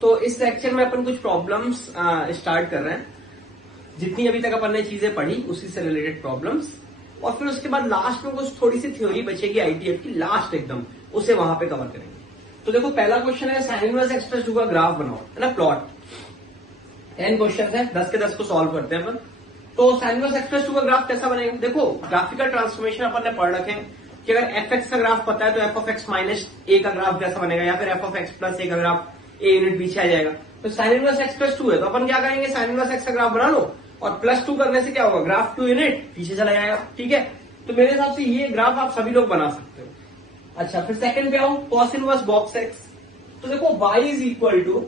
तो इस लेक्चर में अपन कुछ प्रॉब्लम्स स्टार्ट कर रहे हैं। जितनी अभी तक अपन ने चीजें पढ़ी उसी से रिलेटेड प्रॉब्लम्स, और फिर उसके बाद लास्ट में कुछ थोड़ी सी थ्योरी बचेगी आईटीएफ की, लास्ट एकदम उसे वहां पे कवर करेंगे। तो देखो पहला क्वेश्चन है साइन इनवर्स एक्स प्लस 2 का ग्राफ बनाओ, है ना, प्लॉट। 10 क्वेश्चन है, 10 के 10 को सॉल्व करते हैं अपन। तो साइन इनवर्स एक्स प्लस 2 का ग्राफ कैसा बनेगा? देखो ग्राफिकल ट्रांसफॉर्मेशन अपन ने पढ़ रखे हैं कि अगर एफ एक्स का ग्राफ पता है तो एफ ऑफ एक्स माइनस ए का ग्राफ कैसा बनेगा, या फिर एफ ऑफ एक्स प्लस ए का ग्राफ ए यूनिट पीछे आ जाएगा। तो साइन इनवर्स एक्स प्लस 2 है तो अपन क्या करेंगे, साइन इनवर्स एक्स का ग्राफ बना लो और प्लस 2 करने से क्या होगा, ग्राफ 2 यूनिट पीछे चला जाएगा। ठीक है, तो मेरे हिसाब से ये ग्राफ आप सभी लोग बना सकते हो। अच्छा, फिर सेकंड पे आओ, कॉस इनवर्स बॉक्स एक्स। तो देखो y is equal to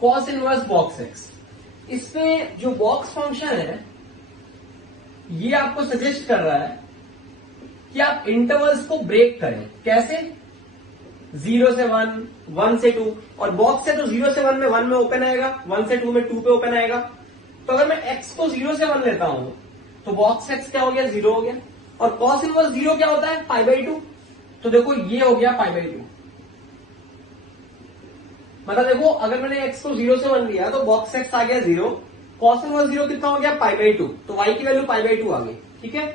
cos inverse box x. इसमें जो बॉक्स फंक्शन है ये आपको सजेस्ट कर रहा है कि आप इंटरवल्स को ब्रेक करें। कैसे? 0 से 1, 1 से 2, और बॉक्स है तो 0 से 1 में 1 में ओपन आएगा, 1 से 2 में 2 पे ओपन आएगा। तो अगर मैं x को 0 से 1 लेता हूं तो बॉक्स x क्या हो गया, 0 हो गया। और कॉस इनवर्स 0 क्या होता है, π/2। तो देखो ये हो गया π/2। मतलब देखो अगर मैंने x को 0 से 1 लिया तो बॉक्स x आ गया 0, कॉस इनवर्स 0 कितना हो गया, π/2। तो y की वैल्यू π/2 आ गई। ठीक है।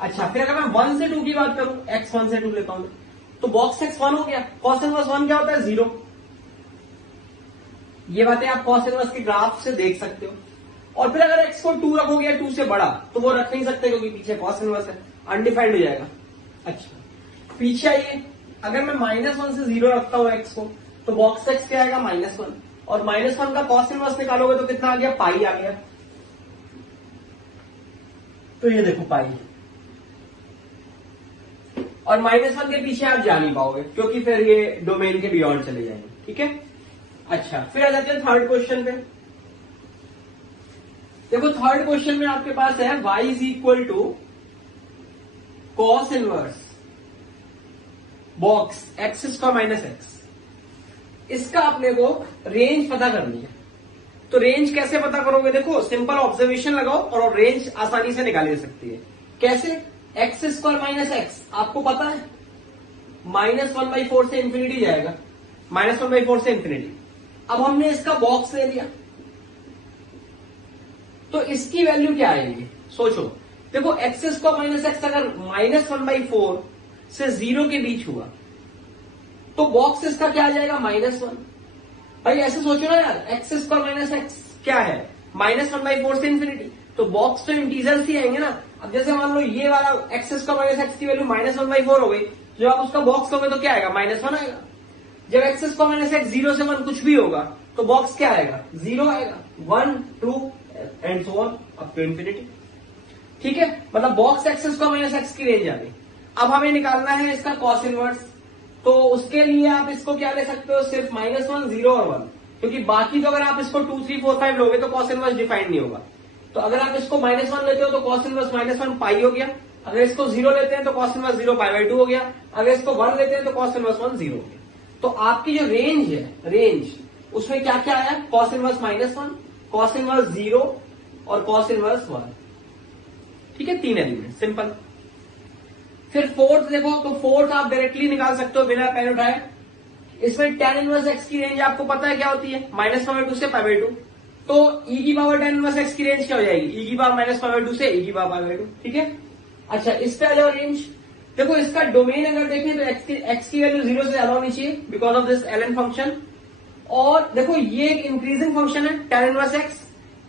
अच्छा, फिर अगर मैं 1 से 2 की बात करूं, x 1 से 2 लेता हूं तो बॉक्स x 1 हो गया, कॉस इनवर्स 1 क्या होता है, 0। ये बातें आप कॉस इनवर्स के ग्राफ से देख सकते हो। और फिर अगर x को 2 रखोगे 2 से बड़ा तो वो रख नहीं सकते क्योंकि पीछे कॉस इनवर्स है, अनडिफाइंड हो जाएगा। अच्छा, पीछे आइए, अगर मैं -1 से 0 रखता हूं x को तो बॉक्स x क्या आएगा, -1, और -1 का कॉस इनवर्स निकालोगे तो कितना आ गया, पाई आ गया। तो ये देखो पाई, और -1 के पीछे आप जा नहीं पाओगे क्योंकि फिर ये डोमेन के बियॉन्ड चले जाएंगे। ठीक है। अच्छा, फिर आ जाते हैं थर्ड क्वेश्चन पे। देखो थर्ड क्वेश्चन में आपके पास है y is equal to cos inverse box x square minus x. इसका अपने को रेंज पता करनी है। तो रेंज कैसे पता करोगे? देखो सिंपल ऑब्जर्वेशन लगाओ और रेंज आसानी से निकाली जा सकती है। कैसे? एक्स स्क्वायर माइनस एक्स आपको पता है -1/4 से इंफिनिटी जाएगा, -1/4 से इंफिनिटी। अब हमने इसका बॉक्स ले लिया तो इसकी वैल्यू क्या आएगी, सोचो। देखो एक्स स्क्वायर माइनस एक्स अगर -1/4 से 0 के बीच हुआ तो बॉक्स इसका क्या आ जाएगा, -1। भाई ऐसे सोचो ना यार, एक्स स्क्वायर माइनस एक्स क्या है, -1/4 से इंफिनिटी, तो बॉक्स तो इंटीजर्स ही आएंगे ना। अब जैसे मान लो ये वाला एक्स स्क्वायर माइनस एक्स की वैल्यू -1/4 हो गई, जब आप उसका बॉक्स लोगे तो क्या आएगा, -1 आएगा। जब एक्स स्क्वायर माइनस एक्स 0 से 1 कुछ भी होगा तो बॉक्स क्या आएगा, 0 आएगा, 1, 2 and so on up to infinity. ठीक है, मतलब box x square minus x की रेंज आ गई। अब हमें निकालना है इसका कॉस इनवर्स, तो उसके लिए आप इसको क्या ले सकते हो, सिर्फ -1, 0 और 1, क्योंकि बाकी तो अगर आप इसको 2, 3, 4, 5 लोगे तो कॉस इनवर्स डिफाइंड नहीं होगा। तो अगर आप इसको -1 लेते हो तो कॉस इनवर्स -1 पाई हो गया, अगर इसको 0 लेते हैं तो कॉस इनवर्स 0 π/2 हो गया, अगर इसको 1 लेते हैं तो कॉस इनवर्स 1 0 हो गया। तो आपकी जो रेंज है, रेंज उसमें क्या क्या आया, कॉस इनवर्स -1, कॉस इनवर्स 0 और कॉस इनवर्स 1। ठीक है, 3 एलिमेंट, सिंपल। फिर फोर्थ देखो, तो फोर्थ आप डायरेक्टली निकाल सकते हो बिना पेन उठाए। इसमें tan इनवर्स एक्स की रेंज आपको पता है क्या होती है, -1/2 से π/2। तो e की पावर tan इनवर्स एक्स की रेंज क्या हो जाएगी, e की पावर -π/2 से e की पावर π/2। ठीक है। अच्छा, इस पे आ जाओ रेंज। देखो इसका डोमेन अगर देखें तो x की वैल्यू 0 से ज्यादा होनी चाहिए because of this ln function. और देखो ये एक इंक्रीजिंग फंक्शन है tan inverse x,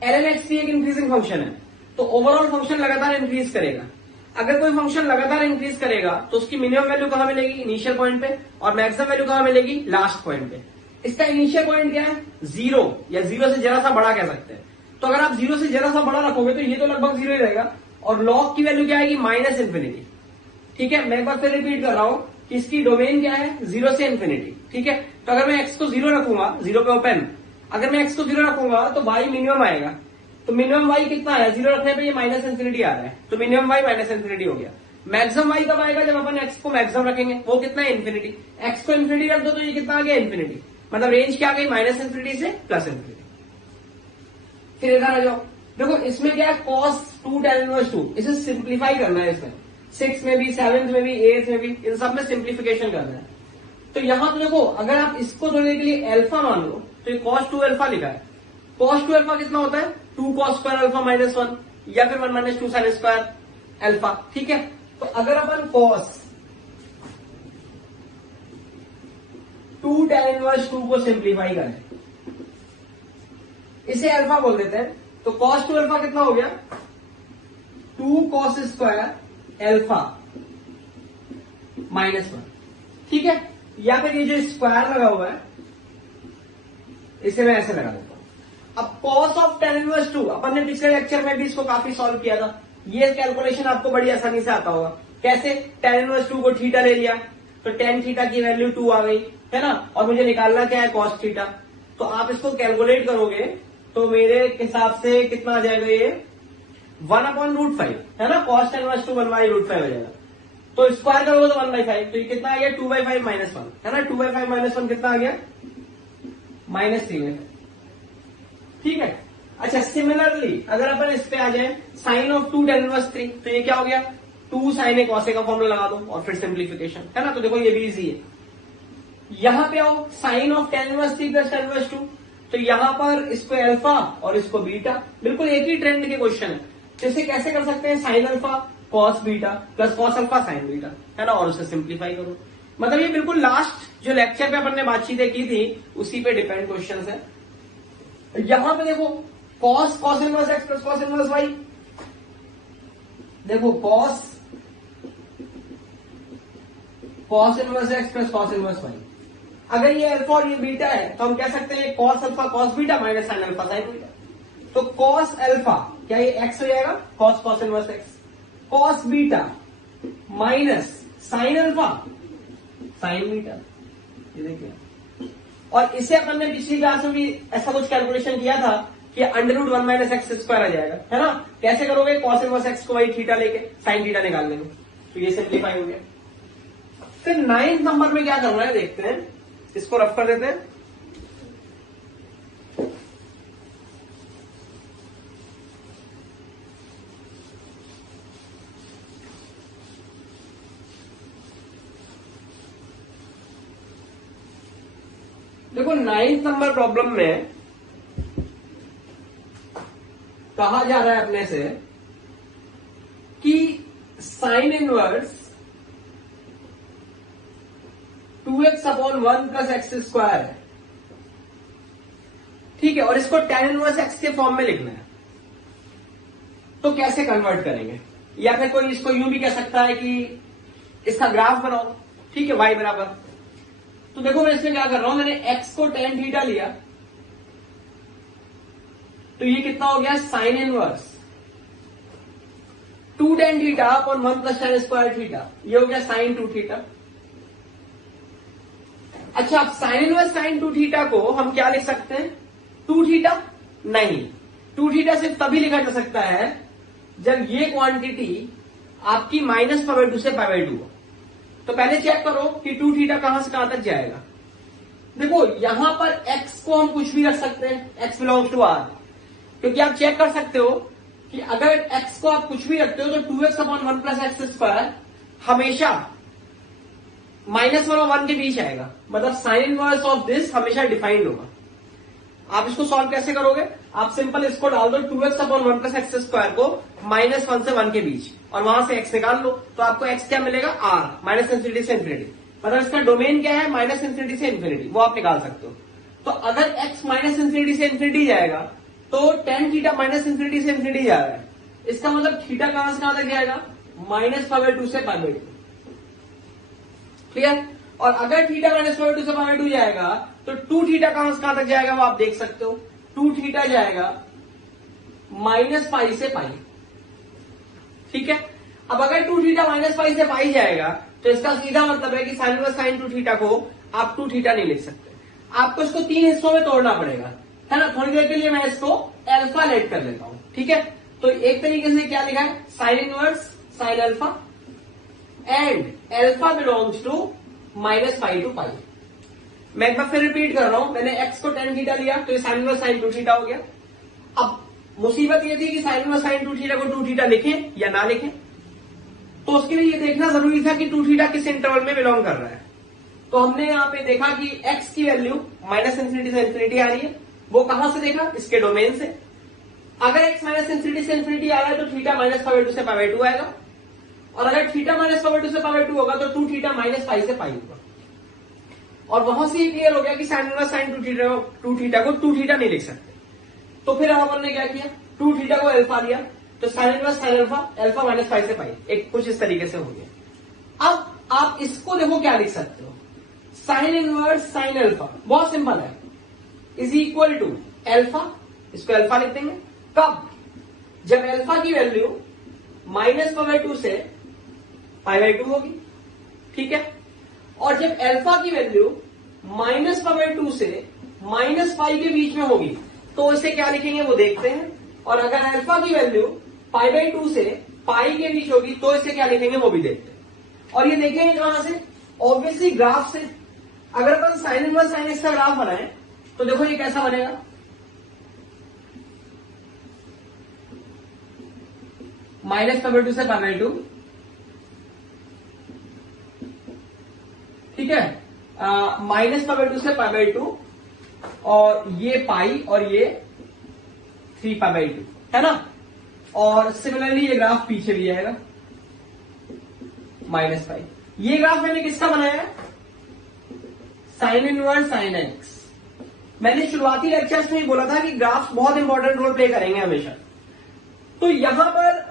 ln x भी एक इंक्रीजिंग फंक्शन है, तो ओवरऑल फंक्शन लगातार इंक्रीज करेगा। अगर कोई फंक्शन लगातार इंक्रीज करेगा तो उसकी मिनिमम वैल्यू कहां मिलेगी, इनिशियल पॉइंट पे, और मैक्सिमम वैल्यू कहां मिलेगी, लास्ट पॉइंट पे। इसका इनिशियल पॉइंट क्या है, 0, या 0 से जरा सा बड़ा कह सकते हैं। तो अगर आप 0 से जरा सा बड़ा रखोगे तो ये तो लगभग 0 ही रहेगा, और लॉग की वैल्यू क्या आएगी, -इंफिनिटी। ठीक है, मैं एक बार फिर रिपीट कर रहा हूं कि इसकी डोमेन क्या है, 0 से इंफिनिटी। ठीक है, तो अगर मैं x को 0 रखूंगा, 0 पे ओपन, अगर मैं x को 0 रखूंगा तो y मिनिमम आएगा। तो मिनिमम y कितना है, 0 रखने पे ये -इंफिनिटी आ रहा है, तो मिनिमम y -इंफिनिटी हो गया। मैक्सिमम y कब आएगा, जब अपन x को मैक्सिमम रखेंगे, वो कितना है, इंफिनिटी। x को इंफिनिटी रख दो तो ये कितना आ गया, इंफिनिटी। मतलब रेंज क्या आ गई, -इंफिनिटी से +इंफिनिटी। फिर इधर आ जाओ, देखो इसमें क्या है, cos 2 tan इनवर्स 2, इसे सिंप्लीफाई करना है। इसमें 6 में भी, 7th में भी, 8th में भी, इन सब में सिंप्लीफिकेशन करना है। तो यहां तो देखो, अगर आप इसको जोड़ने के लिए अल्फा मान लो तो ये cos 2 अल्फा लिखा है। cos 2 अल्फा कितना होता है? 2 cos स्क्वायर अल्फा माइनस 1 या फिर 1 माइनस 2 साइन स्क्वायर अल्फा। ठीक है, तो अगर अपन cos 2 tan इनवर्स 2 को सिंप्लीफाई करें, इसे अल्फा बोल देते हैं, तो cos 2 अल्फा कितना हो गया? 2 cos स्क्वायर अल्फा माइनस 1। ठीक है, या फिर ये जो स्क्वायर लगा हुआ है इसे मैं ऐसे लगा देता हूं। अब cos ऑफ tan इनवर्स 2, अपन ने पिछले लेक्चर में भी इसको काफी सॉल्व किया था। ये कैलकुलेशन आपको बड़ी आसानी से आता होगा। कैसे? tan इनवर्स 2 को थीटा ले लिया तो tan थीटा की वैल्यू 2 आ गई, है ना, और मुझे निकालना क्या है? cos theta. तो आप इसको कैलकुलेट करोगे तो मेरे हिसाब से कितना आ जाएगा? ये 1/√5 है ना, cos tan इनवर्स 2 1/√5 हो जाएगा। तो स्क्वायर करोगे तो 1/5, तो ये कितना आ गया? 2/5 माइनस 1, है ना, 2/5 माइनस 1 कितना आ गया? -3। ठीक है, अच्छा सिमिलरली अगर अपन इस पे आ जाए साइन ऑफ 2 tan इनवर्स 3, तो ये क्या हो गया? 2 sin a cos a का फॉर्मूला लगा दो और फिर सिंप्लीफिकेशन, है ना। तो देखो ये भी इजी है। यहां पे आओ, sine of tan inverse 3 plus tan inverse 2, तो यहां पर इसको अल्फा और इसको बीटा, बिल्कुल एक ही ट्रेंड के क्वेश्चन है। तो इसे कैसे कर सकते हैं? Sine alpha cos beta plus cos alpha sign beta, है ना, और उसे सिंप्लीफाई करो। मतलब ये बिल्कुल लास्ट जो लेक्चर पे अपन ने बातचीतें की थी उसी पे डिपेंड क्वेश्चन है। यहां पे देखो cos inverse x plus cos inverse y, देखो cos inverse x plus cos inverse y. अगर ये अल्फा और ये बीटा है तो हम कह सकते हैं cos alpha cos beta minus sine alpha sign beta. तो cos अल्फा क्या ये x हो जाएगा? cos inverse x, cos beta minus sine alpha sign beta, ये देखिए। और इसे अपन ने पिछली क्लास में भी ऐसा कुछ कैलकुलेशन किया था कि √1 माइनस एक्स स्क्वायर आ जाएगा, है ना। कैसे करोगे? cos इनवर्स x को वही थीटा लेके साइन थीटा निकाल लेंगे, तो ये सिंप्लीफाई हो गया। फिर 9th नंबर में क्या करना है देखते हैं, इसको रफ कर देते हैं। देखो 9th नंबर प्रॉब्लम में कहा जा रहा है अपने से कि sine inverse 2x/1 plus x square है। ठीक है, और इसको tan इनवर्स x के फॉर्म में लिखना है। तो कैसे कन्वर्ट करेंगे? या फिर कोई इसको यूं भी कह सकता है कि इसका ग्राफ बनाओ। ठीक है, y बराबर, तो देखो मैं इसमें क्या कर रहा हूं, मैंने x को tan थीटा लिया तो ये कितना हो गया? Sine inverse 2 tan theta upon 1 plus tan square theta, ये हो गया साइन 2 थीटा। अच्छा, अब साइन इनवर्स साइन 2 थीटा को हम क्या लिख सकते हैं? 2 थीटा नहीं, 2 थीटा सिर्फ तभी लिखा जा सकता है जब ये क्वांटिटी आपकी -π/2 से π/2 हो। तो पहले चेक करो कि 2 थीटा कहां से कहां तक जाएगा। देखो यहां पर x को हम कुछ भी रख सकते हैं, x बिलोंग्स टू r, क्योंकि आप चेक कर सकते हो कि अगर x को आप कुछ भी रखते हो तो 2x/1 प्लस एक्स स्क्वायर हमेशा -1 और 1 के बीच आएगा। मतलब साइन इनवर्स ऑफ दिस हमेशा डिफाइंड होगा। आप इसको सॉल्व कैसे करोगे? आप सिंपल इसको डाल दो 2x/1 प्लस एक्स स्क्वायर को -1 से 1 के बीच, और वहां से x निकाल लो, तो आपको x क्या मिलेगा? r, -∞ से ∞। मतलब इसका डोमेन क्या है? -∞ से ∞, वो आप निकाल सकते हो। तो अगर x -∞ से ∞ जाएगा तो tan थीटा -∞ से ∞ जा रहा है, इसका मतलब थीटा कहां से कहां तक जाएगा? -π/2 से π/2। क्लियर? और अगर थीटा -π/2 से π/2 जाएगा तो 2 थीटा कहां से कहां तक जाएगा वो आप देख सकते हो। 2 थीटा जाएगा -π से π। ठीक है, अब अगर 2 थीटा -π से π जाएगा तो इसका सीधा मतलब है कि साइन इनवर्स साइन 2 थीटा को आप 2 थीटा नहीं लिख सकते, आपको इसको 3 हिस्सों में तोड़ना पड़ेगा, है ना। थोड़ी देर के लिए मैं इसको अल्फा लेट कर लेता हूं। ठीक है, तो एक तरीके से क्या लिखा है? Sine inverse sine alpha and alpha belongs to -π to π। मैं एक बार फिर रिपीट कर रहा हूं, मैंने x को tan थीटा लिया तो ये साइन इनवर्स साइन 2 थीटा हो गया। अब मुसीबत ये थी कि साइन इनवर्स साइन 2 थीटा को 2 थीटा लिखें या ना लिखें, तो उसके लिए ये देखना जरूरी था कि 2 थीटा किस इंटरवल में बिलोंग कर रहा है। तो हमने यहाँ पे देखा कि x की वैल्यू माइनस इंफिनिटी से इंफिनिटी आ रही है। वो कहां से देखा? इसके डोमेन से। अगर x माइनस इंफिनिटी से इंफिनिटी आ रहा है तो थीटा माइनस पाई बाई 2 से पाई बाई 2 आएगा, और अगर थीटा माइनस पाई बाई 2 से पाई बाई 2 होगा तो 2 थीटा माइनस पाई से पाई होगा। और वहां से ये क्लियर हो गया कि साइन इनवर्स साइन 2 थीटा को 2 थीटा नहीं लिख सकते। तो फिर अपन ने क्या किया, 2 थीटा को अल्फा लिया, तो sine inverse sine alpha, alpha minus pi से पाई, एक कुछ इस तरीके से हो गया। अब आप इसको देखो क्या लिख सकते हो, साइन इनवर्स साइन अल्फा, बहुत सिंपल है, इज इक्वल टू अल्फा, इसको अल्फा लिख देंगे। कब? जब अल्फा की वैल्यू माइनस पाई बाई 2 से पाई बाई 2 होगी, ठीक है, और जब अल्फा की वैल्यू माइनस पाई बाई 2 से माइनस पाई के बीच में होगी तो इसे क्या लिखेंगे वो देखते हैं। और अगर अल्फा की वैल्यू पाई बाई 2 से पाई के बीच होगी तो इसे क्या लिखेंगे वो भी देखते हैं। और ये देखेंगे कहां से? ऑब्वियसली ग्राफ से। अगर अपन साइन इनवर्स साइन एक्स का ग्राफ बनाए तो देखो ये कैसा बनेगा, माइनस पाई बाई 2 से पाई बाई 2, ठीक है, माइनस पाई बाई 2 से पाई बाई 2, और ये पाई और ये 3 पाई बाई 2 है ना। और सिमिलरली ये ग्राफ पीछे भी आएगा माइनस पाई। ये ग्राफ मैंने किसका बनाया है? Sine inverse sine x. मैंने शुरुआती लेक्चर्स में ही बोला था कि ग्राफ्स बहुत इंपॉर्टेंट रोल प्ले करेंगे हमेशा। तो यहां पर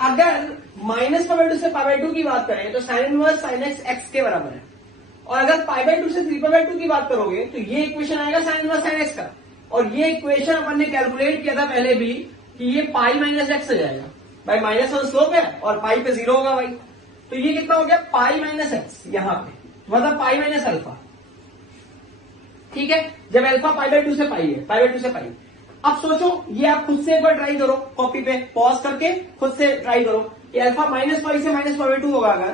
अगर माइनस पाई बाई 2 से पाई बाई 2 की बात करें तो sine inverse sine x x के बराबर है, और अगर पाई बाई 2 से 3 पाई बाई 2 की बात करोगे तो ये इक्वेशन आएगा साइन इनवर्स साइन एक्स का। और ये इक्वेशन अपन ने कैलकुलेट किया था पहले भी कि ये पाई माइनस एक्स हो जाएगा, भाई माइनस वन स्लोप है और पाई पे 0 होगा भाई, तो ये कितना हो गया? पाई माइनस एक्स, यहां पे मतलब पाई माइनस अल्फा, ठीक है, जब अल्फा पाई बाई 2 से पाई है, पाई बाई 2 से पाई। अब सोचो, ये आप खुद से एक बार ट्राई करो, कॉपी पे पॉज करके खुद से ट्राई करो कि अल्फा माइनस पाई से माइनस पाई बाई 2 होगा अगर,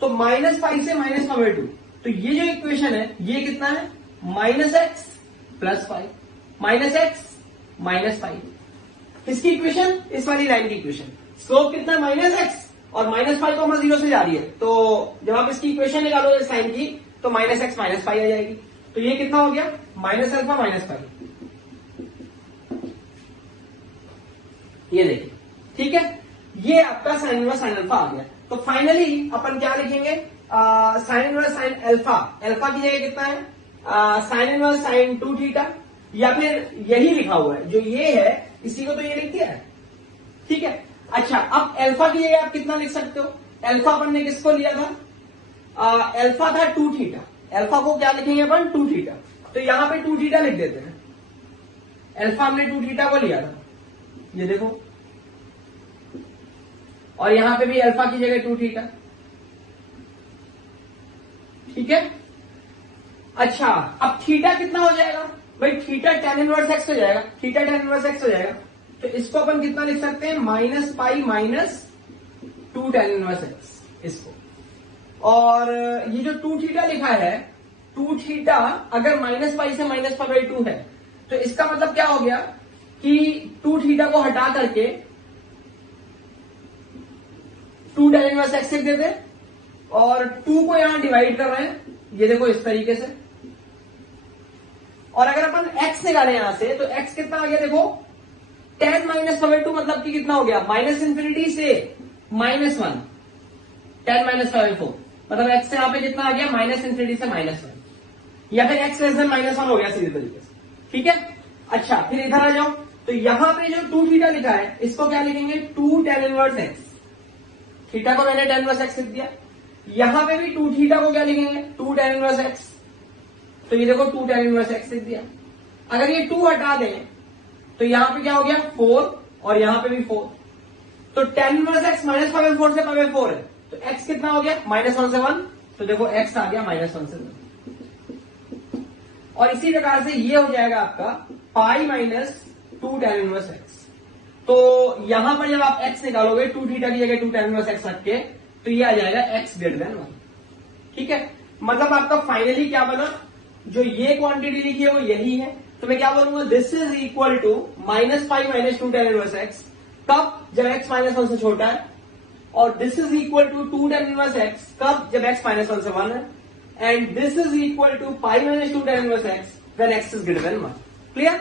तो माइनस पाई से माइनस पाई बाई 2, तो ये जो इक्वेशन है ये कितना है? Minus x plus pi, minus x minus pi. किसकी इक्वेशन? इस वाली लाइन की इक्वेशन। स्लोप कितना है? माइनस एक्स, और माइनस पाई को 0 से जा रही है, तो जब आप इसकी इक्वेशन निकालोगे साइन की तो माइनस एक्स माइनस पाई आ जाएगी। तो ये कितना हो गया? Minus alpha minus pi. ये देखिए, ठीक है, ये आपका साइन इनवर्स साइन अल्फा आ गया। तो फाइनली अपन क्या लिखेंगे? Sign inverse sine alpha, alpha की जगह कितना है? साइन इनवर्स साइन 2 थीटा, या फिर यही लिखा हुआ है जो ये है इसी को तो ये लिख दिया है, ठीक है। अच्छा, अब अल्फा की जगह आप कितना लिख सकते हो? अल्फा अपन ने किसको लिया था? अल्फा था 2 थीटा, अल्फा को क्या लिखेंगे अपन? 2 थीटा, तो यहां पे 2 थीटा लिख देते हैं। अल्फा हमने 2 थीटा को लिया था, ये देखो, और यहां पे भी अल्फा की जगह 2 थीटा, ठीक है। अच्छा, अब थीटा कितना हो जाएगा भाई? थीटा tan इनवर्स एक्स हो जाएगा, थीटा tan इनवर्स एक्स हो जाएगा, तो इसको अपन कितना लिख सकते हैं? Minus pi minus 2 tan inverse x इसको। और ये जो 2 थीटा लिखा है, 2 थीटा अगर माइनस पाई से माइनस पाई बाई 2 है तो इसका मतलब क्या हो गया कि 2 थीटा को हटा करके 2 tan इनवर्स एक्स लिख देते, और 2 को यहां डिवाइड कर रहे हैं, ये देखो इस तरीके से। और अगर अपन x निकालें यहां से तो x कितना आ गया? देखो tan माइनस पाई बाई 2 मतलब कि कितना हो गया? माइनस इंफिनिटी से -1, tan माइनस पाई बाई 4 मतलब x से यहां पे कितना आ गया? माइनस इंफिनिटी से -1, या फिर x लेस देन -1 हो गया सीधे तरीके से, ठीक है। अच्छा, फिर इधर आ जाओ, तो यहां पे जो 2 थीटा लिखा है इसको क्या लिखेंगे? 2 tan इनवर्स एक्स, थीटा को मैंने tan इनवर्स एक्स लिख दिया। यहां पे भी 2 थीटा को क्या लिखेंगे? 2 tan इनवर्स एक्स, तो ये देखो 2 tan इनवर्स एक्स लिख दिया। अगर ये 2 हटा दें तो यहां पे क्या हो गया? 4, और यहां पे भी 4, तो tan inverse x minus pi by 4 से पाई बाई 4 है, तो x कितना हो गया? -1 से 1, तो देखो x आ गया -1 से 1। और इसी प्रकार से ये हो जाएगा आपका पाई माइनस 2 tan इनवर्स एक्स। तो यहां पर जब आप x निकालोगे 2 थीटा की जगह 2 tan इनवर्स एक्स रख के, तो ये आ जाएगा x ग्रेटर देन 1, ठीक है। मतलब आपका फाइनली क्या बना? जो ये क्वांटिटी लिखी है वो यही है, तो मैं क्या बोलूंगा? This is equal to minus pi minus 2 tan inverse x. कब? जब x -1 से छोटा है, और this is equal to 2 tan inverse x कब, जब x -1 से 1 है, and this is equal to pi minus 2 tan inverse x when x is greater than 1। Clear?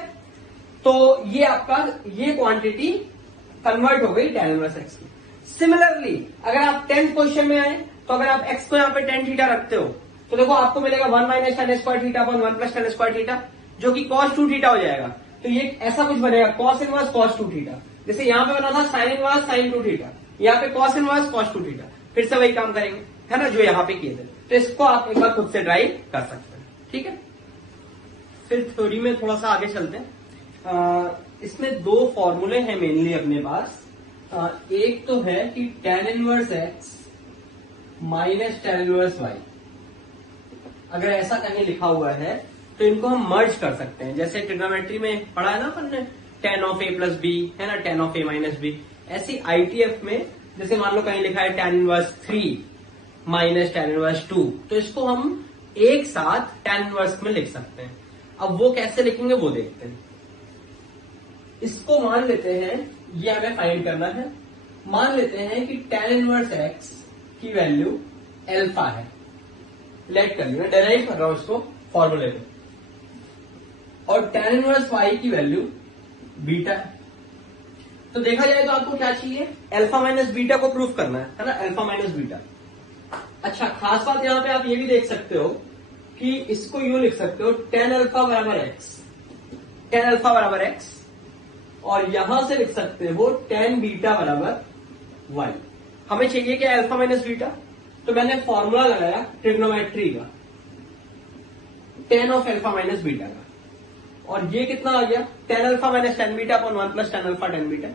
तो ये आपका ये क्वांटिटी कन्वर्ट हो गई tan इनवर्स एक्स में। सिमिलरली अगर आप 10th क्वेश्चन में आए तो अगर आप x को यहाँ पे tan थीटा रखते हो तो देखो आपको मिलेगा 1 minus tan square theta upon 1 plus tan square theta, जो कि cos 2 थीटा हो जाएगा। तो ये ऐसा कुछ बनेगा cos इनवर्स cos 2 थीटा, जैसे यहाँ पे बना था sin इनवर्स sin 2 थीटा, यहाँ पे cos इनवर्स cos 2 थीटा। फिर से वही काम करेंगे, है ना, जो यहाँ पे किए थे। तो इसको आप एक बार खुद से ट्राई कर सकते हैं, ठीक है। फिर थ्योरी में थोड़ा सा आगे चलते हैं। इसमें दो फॉर्मूले हैं मेनली अपने पास। एक तो है कि tan inverse x minus tan inverse y, अगर ऐसा कहीं लिखा हुआ है तो इनको हम मर्ज कर सकते हैं। जैसे ट्रिग्नोमेट्री में पढ़ा है ना अपन ने, tan of a plus b, है ना, tan of a minus b. ऐसी ITF में जैसे मान लो कहीं लिखा है tan inverse 3 minus tan inverse 2, तो इसको हम एक साथ tan इनवर्स में लिख सकते हैं। अब वो कैसे लिखेंगे वो देखते हैं। इसको मान लेते हैं, ये हमें फाइंड करना है। मान लेते हैं कि tan इनवर्स x की वैल्यू अल्फा है। लेट कर लिया, डेराइव कर रहा हूं इसको फॉर्मूले पे। और tan इनवर्स y की वैल्यू बीटा है। तो देखा जाए तो आपको क्या चाहिए, अल्फा माइनस बीटा को प्रूफ करना है ना, अल्फा माइनस बीटा। अच्छा, खास बात यहां पे आप ये भी देख सकते हो कि इसको यूं लिख सकते हो tan अल्फा बराबर x, tan अल्फा बराबर x, और यहां से लिख सकते हो tan बीटा बराबर y। हमें चाहिए क्या, अल्फा माइनस बीटा। तो मैंने फॉर्मूला लगाया ट्रिग्नोमेट्री का, tan of alpha minus beta का, और ये कितना आ गया, tan alpha minus tan beta upon 1 plus tan alpha tan beta.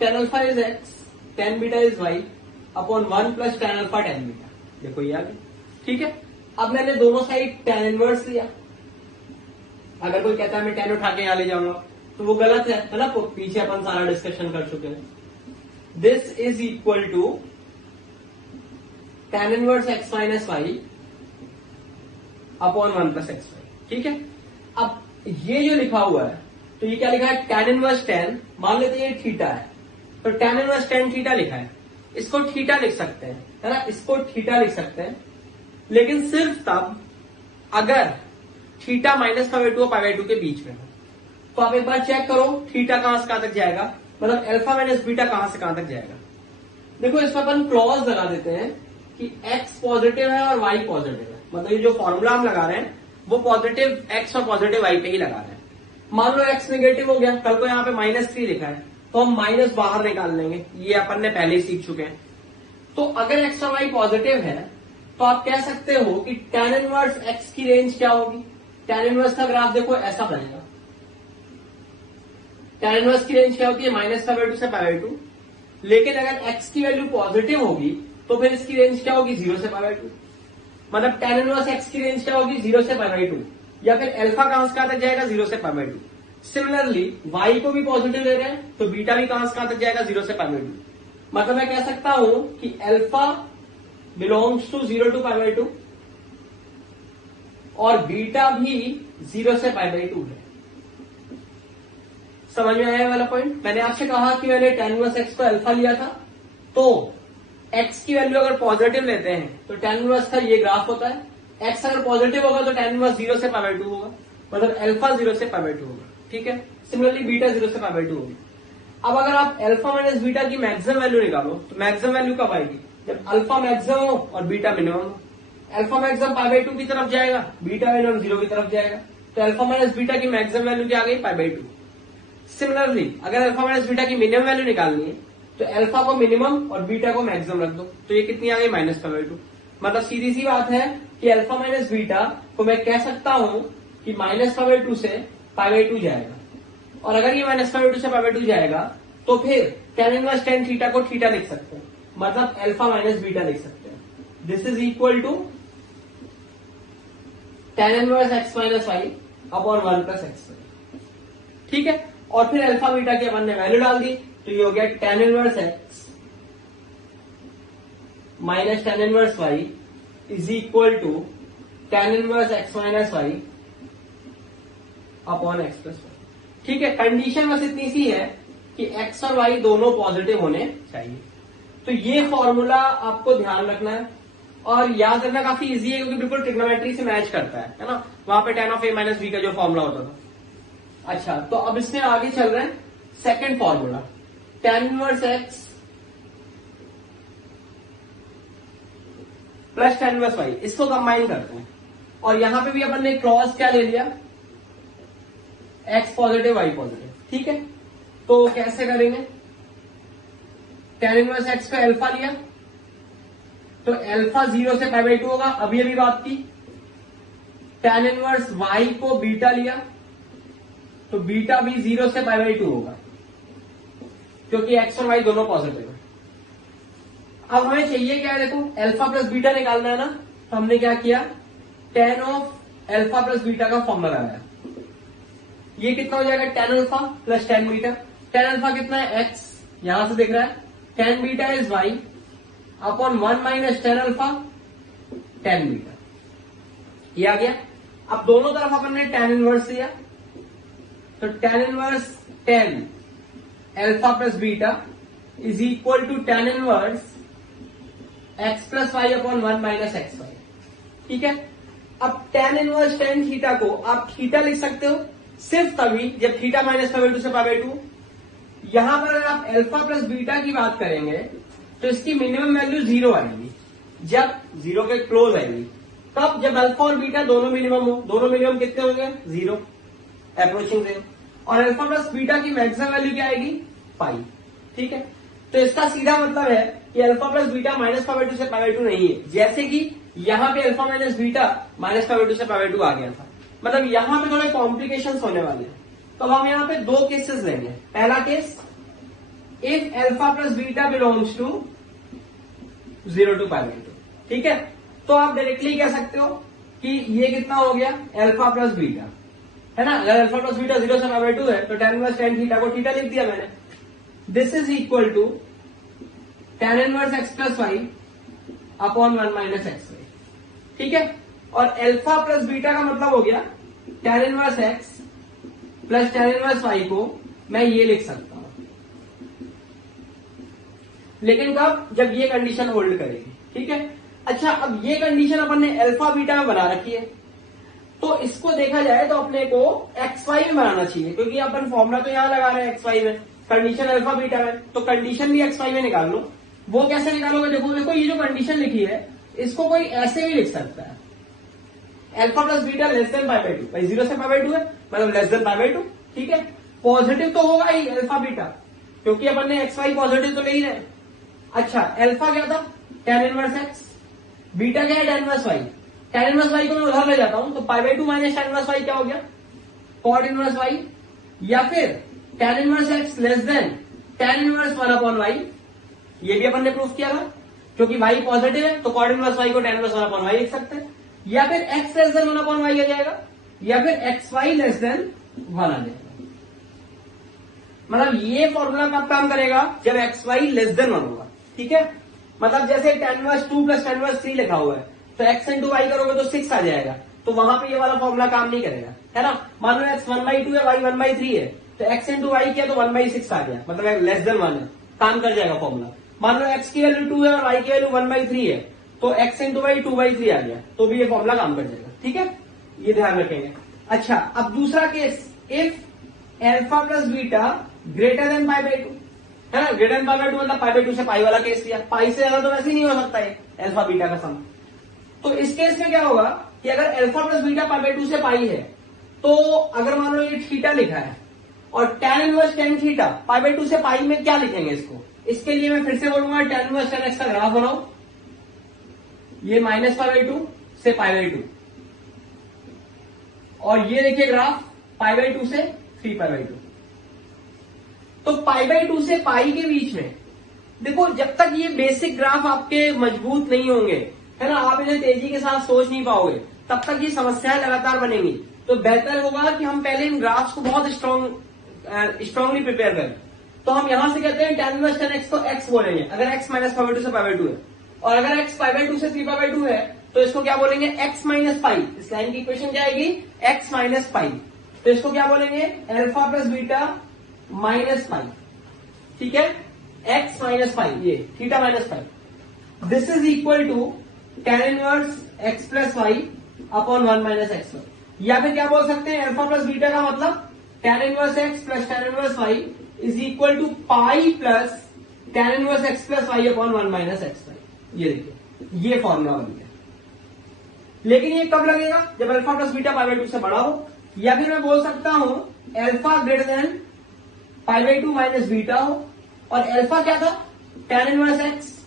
tan alpha is x, tan beta is y upon 1 plus tan alpha tan beta. देखो ये आ गया, ठीक है। अब मैंने दोनों साइड tan इनवर्स लिया। अगर कोई कहता है मैं tan उठा के यहां ले जाऊंगा तो वो गलत है ना, पीछे अपन सारा डिस्कशन कर चुके हैं। This is equal to tan inverse x minus y upon 1 plus x y, ठीक है। अब ये जो लिखा हुआ है, तो ये क्या लिखा है, tan इनवर्स tan, मान लेते हैं ये थीटा है, तो tan इनवर्स tan थीटा लिखा है। इसको थीटा लिख सकते हैं, है ना, इसको थीटा लिख सकते हैं, लेकिन सिर्फ तब अगर थीटा माइनस पाई बाई 2 और पाई बाई 2 के बीच में हो। तो आप एक बार चेक करो थीटा कहां से कहां तक जाएगा, मतलब अल्फा माइनस बीटा कहां से कहां तक जाएगा। देखो इसमें अपन क्लॉज लगा देते हैं कि x पॉजिटिव है और y पॉजिटिव है, मतलब ये जो फॉर्मूला हम लगा रहे हैं वो पॉजिटिव x और पॉजिटिव y पे ही लगा रहे हैं। मान लो x नेगेटिव हो गया, कल को यहाँ पे -3 लिखा है तो हम माइनस बाहर निकाल लेंगे, ये अपन ने पहले ही सीख चुके हैं। तो अगर x और y पॉजिटिव है तो आप कह सकते हो कि tan इनवर्स x की रेंज क्या होगी। tan इनवर्स का ग्राफ देखो ऐसा बनेगा, tan इनवर्स की रेंज क्या होती है, -2 से पाई बाई 2। लेकिन अगर x की वैल्यू पॉजिटिव होगी तो फिर इसकी रेंज क्या होगी, 0 से पाई बाई 2। मतलब tan इनवर्स x की रेंज क्या होगी, 0 से पाई बाई 2, या फिर अल्फा कहां से कहां तक जाएगा, 0 से पाई बाई 2। सिमिलरली y को भी पॉजिटिव ले रहे हैं तो बीटा भी कहां से कहां तक जाएगा, 0 से पाई बाई 2। मतलब मैं कह सकता हूं कि alpha belongs to 0 to pi by 2 और बीटा भी 0 से पाई बाई 2 है। समझ में आया वाला पॉइंट। मैंने आपसे कहा कि मैंने tan इनवर्स x को अल्फा लिया था, तो x की वैल्यू अगर पॉजिटिव लेते हैं तो tan इनवर्स का ये ग्राफ होता है। x अगर पॉजिटिव होगा तो tan इनवर्स 0 से पाई बाई 2 होगा, मतलब अल्फा 0 से पाई बाई 2 होगा, ठीक है। सिमिलरली बीटा 0 से पाई बाई 2 होगी। अब अगर आप अल्फा माइनस बीटा की मैक्सिमम वैल्यू निकालो तो मैक्सिमम वैल्यू कब आएगी, जब अल्फा मैक्सिमम हो और बीटा मिनिमम हो। अल्फा मैक्सिमम पाई बाई 2 की तरफ जाएगा, बीटा मिनिमम 0 की तरफ जाएगा, तो अल्फा माइनस बीटा की मैक्सिमम वैल्यू क्या आ गई, पाई बाई 2। सिमिलरली अगर अल्फा माइनस बीटा की मिनिमम वैल्यू निकालनी है तो अल्फा को मिनिमम और बीटा को मैक्सिमम रख दो, तो ये कितनी आ गई, -2। मतलब सीधी सी बात है कि अल्फा माइनस बीटा को मैं कह सकता हूं कि -2 से पाई बाई 2 जाएगा, और अगर ये -2 से पाई बाई 2 जाएगा तो फिर tan इनवर्स tan थीटा को थीटा लिख सकते हैं, मतलब अल्फा माइनस बीटा लिख सकते हैं। This is equal to tan inverse x minus y upon 1 plus x, ठीक है। और फिर अल्फा बीटा की अपन ने वैल्यू डाल दी, तो ये हो गया tan inverse x minus tan inverse y is equal to tan inverse x minus y upon x plus y, ठीक है। कंडीशन बस इतनी सी है कि x और y दोनों पॉजिटिव होने चाहिए। तो ये फॉर्मूला आपको ध्यान रखना है और याद रखना काफी इजी है क्योंकि बिल्कुल ट्रिग्नोमेट्री से मैच करता है ना। वहां पे tan of a minus b का जो फॉर्मूला होता था। अच्छा, तो अब इसमें आगे चल रहे हैं second formula, tan inverse x plus tan inverse y, इसको कंबाइन करते हैं और यहां पे भी अपन ने क्लॉज क्या ले लिया, x पॉजिटिव y पॉजिटिव। ठीक है, तो कैसे करेंगे, tan इनवर्स x का अल्फा लिया तो अल्फा 0 से π/2 होगा, अभी बात की। tan इनवर्स y को बीटा लिया तो बीटा भी 0 से π/2 होगा क्योंकि x और y दोनों पॉजिटिव है। अब हमें चाहिए क्या है, देखो अल्फा प्लस बीटा निकालना है ना, तो हमने क्या किया, tan of alpha plus beta का फॉर्मूला लगाया। ये कितना हो जाएगा, tan alpha plus tan beta. tan alpha कितना है, x, यहां से दिख रहा है, tan beta is y upon 1 minus tan alpha tan beta, ये आ गया। अब दोनों तरफ अपन ने tan इनवर्स लिया तो tan inverse tan alpha plus beta is equal to tan inverse x plus y upon 1 minus x y. ठीक है, अब tan इनवर्स tan थीटा को आप थीटा लिख सकते हो सिर्फ तभी जब थीटा माइनस π/2 से π/2। यहां पर अगर आप अल्फा प्लस बीटा की बात करेंगे तो इसकी मिनिमम वैल्यू 0 आएगी जब 0 के क्लोज आएगी। तब जब अल्फा और बीटा दोनों मिनिमम हो, दोनों मिनिमम कितने होंगे, 0 अप्रोचिंग 0, और अल्फा प्लस बीटा की मैक्सिमम वैल्यू क्या आएगी, पाई। ठीक है, तो इसका सीधा मतलब है कि अल्फा प्लस बीटा माइनस π/2 से π/2 नहीं है, जैसे कि यहां पे अल्फा माइनस बीटा माइनस π/2 से π/2 आ गया था। मतलब यहां पे थोड़े कॉम्प्लिकेशन होने वाले हैं। तो हम यहां पे दो केसेस लेंगे। पहला case, if alpha plus beta belongs to 0 to π/2। ठीक है, तो आप डायरेक्टली कह सकते हो कि ये कितना हो गया, अल्फा प्लस बीटा है ना। अगर अल्फा प्लस बीटा 0 से π/2 है तो tan इनवर्स tan थीटा को थीटा लिख दिया मैंने। This is equal to tan inverse x plus y upon 1 minus x y. ठीक है, और अल्फा प्लस बीटा का मतलब हो गया tan inverse x plus tan inverse y को मैं ये लिख सकता हूं, लेकिन कब, जब ये कंडीशन होल्ड करेगी। ठीक है, अच्छा, अब ये कंडीशन अपन ने अल्फा बीटा में बना रखी है तो इसको देखा जाए तो अपने को एक्स वाई में बनाना चाहिए क्योंकि अपन फॉर्मूला तो यहां लगा रहे हैं एक्स वाई में, कंडीशन अल्फा बीटा में, तो कंडीशन भी एक्स वाई में निकाल लो। वो कैसे निकालोगे, देखो ये जो कंडीशन लिखी है इसको कोई ऐसे भी लिख सकता है, alpha plus beta less than π/2, भाई 0 से π/2 है मतलब लेस देन π/2। ठीक है, पॉजिटिव तो होगा ही अल्फा बीटा क्योंकि अपन ने एक्स वाई पॉजिटिव तो ले ही रहे। अच्छा, अल्फा क्या था, tan इनवर्स एक्स, बीटा क्या है, tan inverse y. tan inverse y को मैं उधर ले जाता हूं तो π/2 माइनस tan इनवर्स वाई क्या हो गया, cot इनवर्स वाई, या फिर tan inverse x less than tan inverse 1 upon y. ये भी अपन ने प्रूफ किया था क्योंकि वाई पॉजिटिव है तो cot इनवर्स वाई को tan इनवर्स 1 अपॉन वाई लिख सकते हैं, या फिर x less than 1 upon y आ जाएगा, या फिर एक्स वाई लेस देन 1 आ जाएगा। मतलब ये फॉर्मूला कब काम करेगा, जब एक्स वाई लेस देन 1 होगा। ठीक है, मतलब जैसे tan inverse 2 plus tan inverse 3 लिखा हुआ है तो x इंटू वाई करोगे तो 6 आ जाएगा, तो वहां पे ये वाला फॉर्मूला काम नहीं करेगा, है ना। मान लो x 1/2 है, y 1/3 है, तो x इंटू वाई किया तो 1/6 आ गया, मतलब लेस देन 1 है, काम कर जाएगा फॉर्मूला। मान लो x की वैल्यू 2 है और y की वैल्यू 1/3 है, तो x इंटू वाई 2/3 आ गया, तो भी ये फॉर्मूला काम कर जाएगा। ठीक है, ये ध्यान रखेंगे। अच्छा, अब दूसरा case, if alpha plus beta greater than π/2, है ना, ग्रेटर देन π/2 मतलब π/2 से पाई वाला केस लिया, पाई से ज्यादा तो वैसे ही नहीं हो सकता है अल्फा बीटा का सम। तो इस केस में क्या होगा कि अगर अल्फा प्लस बीटा π/2 से पाई है तो अगर मान लो ये थीटा लिखा है और tan इनवर्स tan थीटा π/2 से पाई में क्या लिखेंगे इसको, इसके लिए मैं फिर से बोलूंगा tan इनवर्स tan x का ग्राफ बनाओ, ये माइनस π/2 से π/2, और ये देखिए ग्राफ π/2 से 3π/2। तो π/2 से पाई के बीच में देखो, जब तक ये बेसिक ग्राफ आपके मजबूत नहीं होंगे, है ना, आप इन्हें तेजी के साथ सोच नहीं पाओगे, तब तक ये समस्याएं लगातार बनेंगी। तो बेहतर होगा कि हम पहले इन ग्राफ्स को बहुत स्ट्रांगली प्रिपेयर करें। तो हम यहां से कहते हैं tan इनवर्स tan x को x बोलेंगे अगर x माइनस π/2 से π/2 है, और अगर x π/2 से 3π/2 है तो इसको क्या बोलेंगे, x माइनस पाई। इस लाइन की इक्वेशन क्या आएगी, x माइनस पाई, तो इसको क्या बोलेंगे, alpha plus beta minus pi. ठीक है, एक्स माइनस फाइव, ये theta minus five, this is equal to tan inverse x plus y upon 1 minus x y. या फिर क्या बोल सकते हैं, अल्फा प्लस बीटा का मतलब tan inverse x plus tan inverse y is equal to pi plus tan inverse x plus y upon 1 minus x y. ये देखिए, ये फॉर्मूला बन गया। लेकिन ये कब लगेगा, जब alpha plus beta pi by 2 से बड़ा हो, या फिर मैं बोल सकता हूं alpha greater than pi by 2 minus beta हो, और अल्फा क्या था, tan inverse x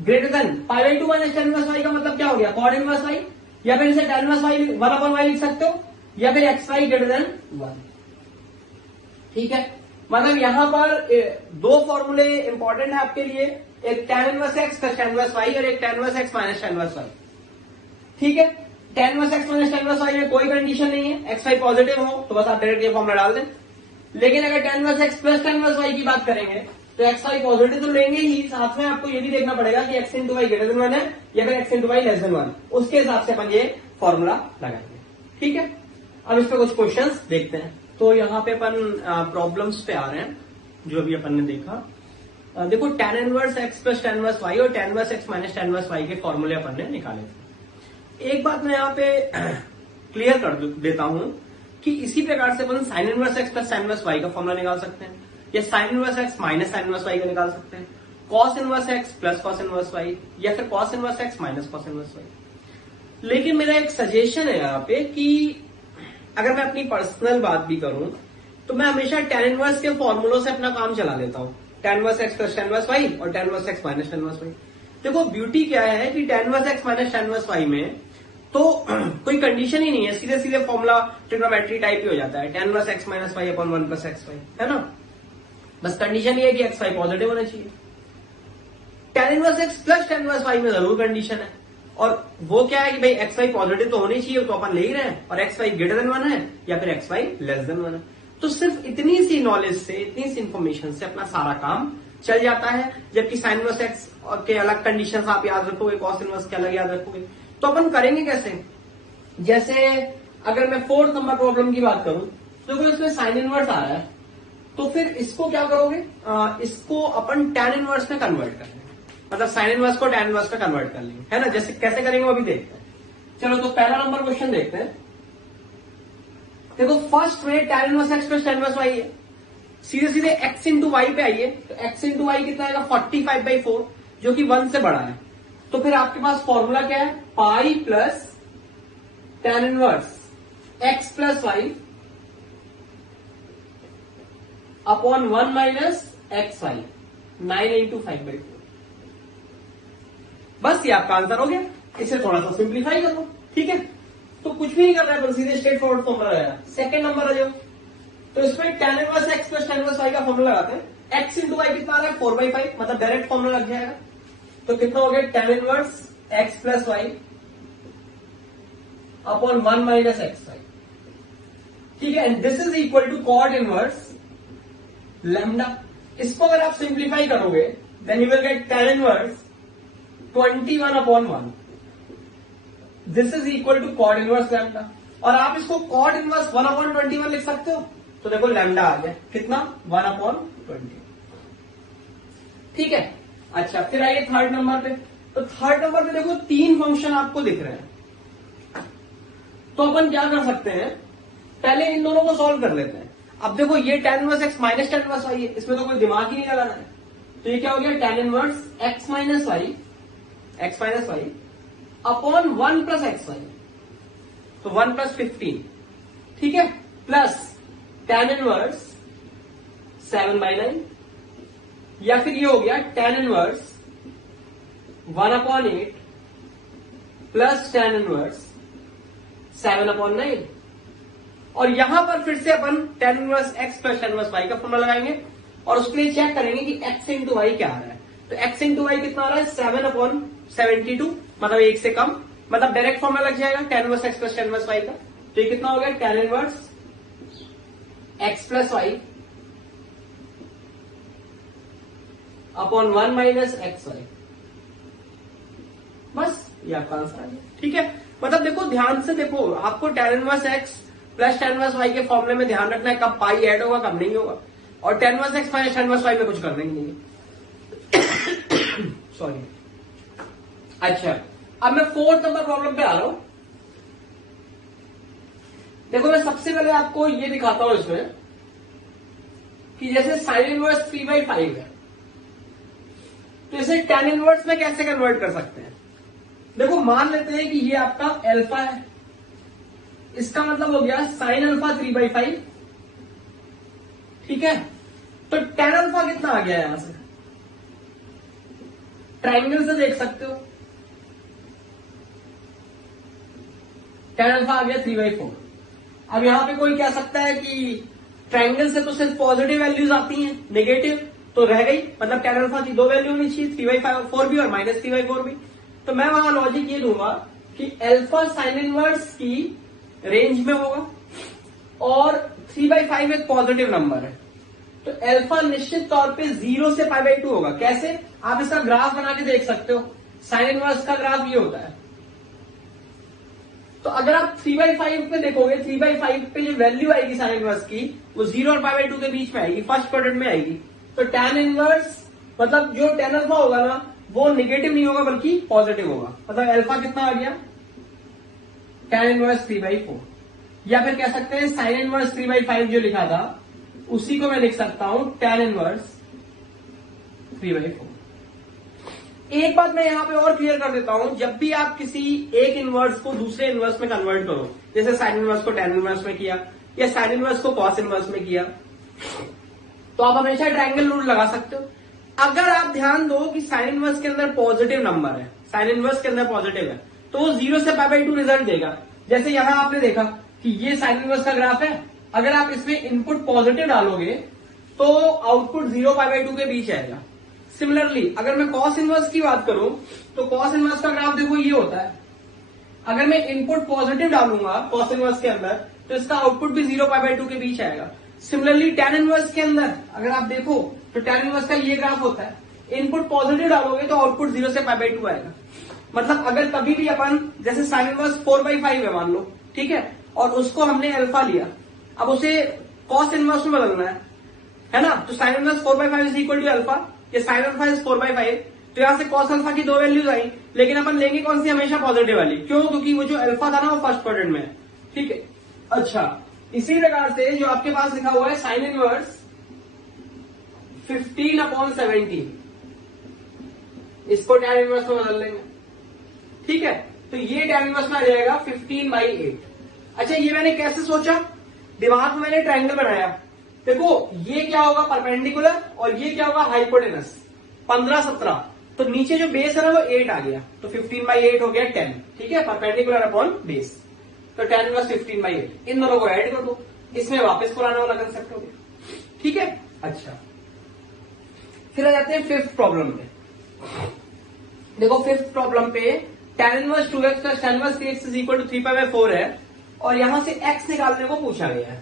greater than pi by 2 minus tan inverse y का मतलब क्या हो गया, कॉड इनवर्स वाई, या फिर इसे tan inverse y 1 upon y लिख सकते हो, या फिर एक्स वाई ग्रेटर देन 1। ठीक है, मतलब यहां पर दो फॉर्मूले इंपॉर्टेंट है आपके लिए, एक tan inverse x plus tan inverse y और एक tan inverse x minus tan inverse y. ठीक है, tan inverse x minus tan inverse y में कोई कंडीशन नहीं है, एक्स वाई पॉजिटिव हो तो बस आप डायरेक्ट ये फॉर्मूला डाल दें। लेकिन अगर tan inverse x plus tan inverse y की बात करेंगे तो एक्स वाई पॉजिटिव तो लेंगे ही, साथ में आपको ये भी देखना पड़ेगा कि x into y greater than 1 है या फिर x into y less than 1, उसके हिसाब से अपन ये फॉर्मूला लगाएंगे। ठीक है, अब इस पे कुछ क्वेश्चंस देखते हैं। तो यहाँ पे अपन प्रॉब्लम्स पे आ रहे हैं जो अभी अपन ने देखा। देखो tan inverse x plus tan inverse y और tan inverse x minus tan inverse y के फॉर्मूले अपन ने निकाले थे। एक बात मैं यहाँ पे क्लियर कर देता हूं कि इसी प्रकार से अपन sine inverse x plus sine inverse y का फॉर्मूला निकाल सकते हैं, या sine inverse x minus sine inverse y का निकाल सकते हैं, cos inverse x plus cos inverse y, या फिर cos inverse x minus cos inverse y. लेकिन मेरा एक सजेशन है यहाँ पे कि अगर मैं अपनी पर्सनल बात भी करूं तो मैं हमेशा tan इनवर्स के फॉर्मूलों से अपना काम चला लेता हूं, tan inverse x plus tan inverse y और tan inverse x minus tan inverse y. देखो ब्यूटी क्या है कि tan inverse x minus tan inverse y में तो कोई कंडीशन ही नहीं है, सीधे सीधे फॉर्मूला ट्रिग्नोमेट्री टाइप ही हो जाता है, tan inverse x minus y upon 1 plus x y, है ना। बस कंडीशन ये है कि एक्स वाई पॉजिटिव होना चाहिए। tan inverse x plus tan inverse y में जरूर कंडीशन है, और वो क्या है कि भाई एक्स वाई पॉजिटिव तो होनी चाहिए, तो अपन ले ही रहे हैं, और एक्स वाई ग्रेटर देन 1 है या फिर एक्स वाई लेस देन 1 है। तो सिर्फ इतनी सी नॉलेज से, इतनी सी इंफॉर्मेशन से अपना सारा काम चल जाता है। जबकि साइन इनवर्स एक्स के अलग कंडीशंस आप याद रखोगे, कॉस इनवर्स के अलग याद रखोगे। तो अपन करेंगे कैसे, जैसे अगर मैं 4th नंबर प्रॉब्लम की बात करूं तो देखो इसमें साइन इनवर्स आ रहा है, तो फिर इसको क्या करोगे, इसको अपन tan इनवर्स में कन्वर्ट कर लेंगे, मतलब साइन इनवर्स को tan इनवर्स में कन्वर्ट कर लेंगे, है ना। जैसे कैसे करेंगे वो अभी देखते हैं। चलो तो पहला नंबर क्वेश्चन देखते हैं। देखो फर्स्ट में tan inverse x plus tan inverse y है, सीधे सीधे x इंटू वाई पे आइए, तो x इंटू वाई कितना आएगा 45/4 जो कि 1 से बड़ा है। तो फिर आपके पास फॉर्मूला क्या है, pi plus tan inverse x plus y upon 1 minus x y, 9 into 5/4। बस ये आपका आंसर हो गया। इसे थोड़ा सा सिंप्लीफाई कर लो, ठीक है। तो कुछ भी नहीं कर रहा है, सीधे स्ट्रेट फॉरवर्ड फॉर्मूला आया। सेकंड नंबर आ जाओ, तो इसमें tan inverse x plus tan inverse y का फॉर्मूला लगाते हैं। x इंटू वाई कितना आ रहा है 4/5, मतलब डायरेक्ट फॉर्मूला लग जाएगा। तो कितना हो गया tan inverse x plus y upon 1 minus x y, ठीक है। And this is equal to cot inverse lambda. इसको अगर आप सिंप्लीफाई करोगे then you will get tan inverse 21/1, this is equal to cot inverse lambda. और आप इसको code inverse 1/21 लिख सकते हो, तो देखो लैम्डा आ गया कितना 1/20, ठीक है। अच्छा फिर आइए थर्ड नंबर पे। तो थर्ड नंबर पे देखो 3 फंक्शन आपको दिख रहे हैं, तो अपन क्या कर सकते हैं, पहले इन दोनों को सॉल्व कर लेते हैं। अब देखो ये tan inverse x minus tan inverse y है, इसमें तो कोई दिमाग ही नहीं लगाना है। तो ये क्या हो गया tan inverse x minus y upon 1 plus x y, तो 1 प्लस 15, ठीक है, प्लस tan इनवर्स 7/9, या फिर ये हो गया tan inverse 1/8 plus tan inverse 7/9। और यहां पर फिर से अपन tan inverse x plus tan inverse y का फॉर्मूला लगाएंगे, और उसके लिए चेक करेंगे कि x इंटू वाई क्या आ रहा है। तो x इंटू वाई कितना आ रहा है 7/72, मतलब 1 से कम, मतलब डायरेक्ट फॉर्मूला लग जाएगा tan inverse x plus tan inverse y का। तो ये कितना हो गया tan inverse x plus y upon 1 minus x y, बस ये आपका आंसर आ गया, ठीक है। मतलब देखो ध्यान से देखो, आपको tan inverse x plus tan inverse y के फॉर्मूले में ध्यान रखना है कब पाई ऐड होगा कब नहीं होगा, और tan inverse x minus tan inverse y में कुछ करना ही नहीं है। सॉरी। अच्छा, अब मैं 4th नंबर प्रॉब्लम पे आ रहा हूं। देखो मैं सबसे पहले आपको ये दिखाता हूं इसमें कि जैसे साइन इनवर्स 3/5 है, तो इसे tan इनवर्स में कैसे कन्वर्ट कर सकते हैं। देखो मान लेते हैं कि ये आपका अल्फा है, इसका मतलब हो गया साइन अल्फा 3/5, ठीक है। तो tan अल्फा कितना आ गया यहां से, ट्राइंगल से देख सकते हो, tan अल्फा आ गया 3/4। अब यहां पे कोई कह सकता है कि ट्राइंगल से तो सिर्फ पॉजिटिव वैल्यूज आती हैं, नेगेटिव तो रह गई, मतलब tan अल्फा की दो वैल्यू होनी चाहिए, 3/4 भी और -3/4 भी। तो मैं वहां लॉजिक ये दूंगा कि अल्फा साइन इनवर्स की रेंज में होगा और 3/5 एक पॉजिटिव नंबर है, तो अल्फा निश्चित तौर पे 0 से π/2 होगा। कैसे, आप इसका ग्राफ बना के देख सकते हो, साइन इनवर्स का ग्राफ ये होता है। तो अगर आप 3/5 पे देखोगे, 3/5 पे जो वैल्यू आएगी साइन इनवर्स की वो 0 और π/2 के बीच में आएगी, फर्स्ट क्वाड्रेंट में आएगी। तो tan इनवर्स मतलब जो tan अल्फा होगा ना वो निगेटिव नहीं होगा बल्कि पॉजिटिव होगा, मतलब अल्फा कितना आ गया tan इनवर्स 3/4। या फिर कह सकते हैं साइन इनवर्स 3/5 जो लिखा था उसी को मैं लिख सकता हूं tan इनवर्स 3/4। एक बात मैं यहां पे और क्लियर कर देता हूं, जब भी आप किसी एक इनवर्स को दूसरे इनवर्स में कन्वर्ट करो, जैसे साइन इनवर्स को tan इनवर्स में किया या साइन इनवर्स को कॉस इनवर्स में किया, तो आप हमेशा ट्रायंगल रूल लगा सकते हो। अगर आप ध्यान दो कि साइन इनवर्स के अंदर पॉजिटिव नंबर है, साइन इनवर्स के अंदर पॉजिटिव है, तो वो 0 से π/2 रिजल्ट देगा। जैसे यहां आपने देखा कि ये साइन इनवर्स का ग्राफ है, अगर आप इसमें इनपुट पॉजिटिव डालोगे तो आउटपुट 0 π/2 के बीच आएगा। सिमिलरली अगर मैं कॉस इनवर्स की बात करूं तो कॉस इनवर्स का ग्राफ देखो ये होता है, अगर मैं इनपुट पॉजिटिव डालूंगा कॉस इनवर्स के अंदर तो इसका आउटपुट भी 0 π/2 के बीच आएगा। सिमिलरली tan इनवर्स के अंदर अगर आप देखो तो tan इनवर्स का ये ग्राफ होता है, इनपुट पॉजिटिव डालोगे तो आउटपुट 0 से π/2 आएगा। मतलब अगर कभी भी अपन जैसे साइन इनवर्स 4/5 है मान लो, ठीक है, और उसको हमने अल्फा लिया, अब उसे कॉस इनवर्स में बदलना है ना, तो sine inverse 4/5 is equal to alpha, ये साइन अल्फा इज 4/5, तो यहां से कॉस अल्फा की दो वैल्यूज आई, लेकिन अपन लेंगे कौन सी, हमेशा पॉजिटिव वाली। क्यों, क्योंकि वो जो अल्फा था ना वो फर्स्ट क्वाड्रेंट में है, ठीक है। अच्छा, इसी प्रकार से जो आपके पास लिखा हुआ है साइन इनवर्स 15/17, इसको tan इनवर्स में बदल लेंगे, ठीक है, तो ये tan इनवर्स में आ जाएगा 15/8। अच्छा, ये मैंने कैसे सोचा, दिमाग में मैंने ट्रायंगल बनाया। देखो ये क्या होगा परपेंडिकुलर और ये क्या होगा हाइपोटेनस, 15-17, तो नीचे जो बेस है ना वो 8 आ गया, तो 15/8 हो गया 10, ठीक है, परपेंडिकुलर अपॉन बेस, तो tan इनवर्स 15/8। इन दोनों को ऐड कर दो, इसमें वापस पुराना वाला कंसेप्ट हो गया, ठीक है। अच्छा, फिर आ जाते हैं 5th प्रॉब्लम पे। देखो 5th प्रॉब्लम पे tan inverse 2x plus tan inverse 3x is equal to 3π/4 है और यहां से x निकालने को पूछा गया है।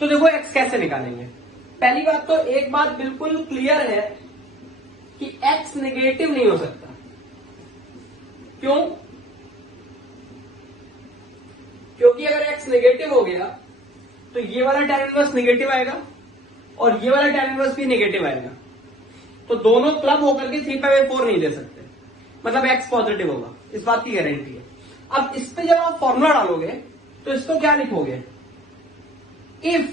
तो देखो x कैसे निकालेंगे। पहली बात तो एक बात बिल्कुल क्लियर है कि x नेगेटिव नहीं हो सकता। क्यों, क्योंकि अगर x नेगेटिव हो गया तो ये वाला tan इनवर्स नेगेटिव आएगा और ये वाला tan इनवर्स भी नेगेटिव आएगा, तो दोनों क्लब होकर के 3π/4 नहीं दे सकते, मतलब x पॉजिटिव होगा, इस बात की गारंटी है। अब इस पे जब आप फॉर्मूला डालोगे तो इसको क्या लिखोगे, if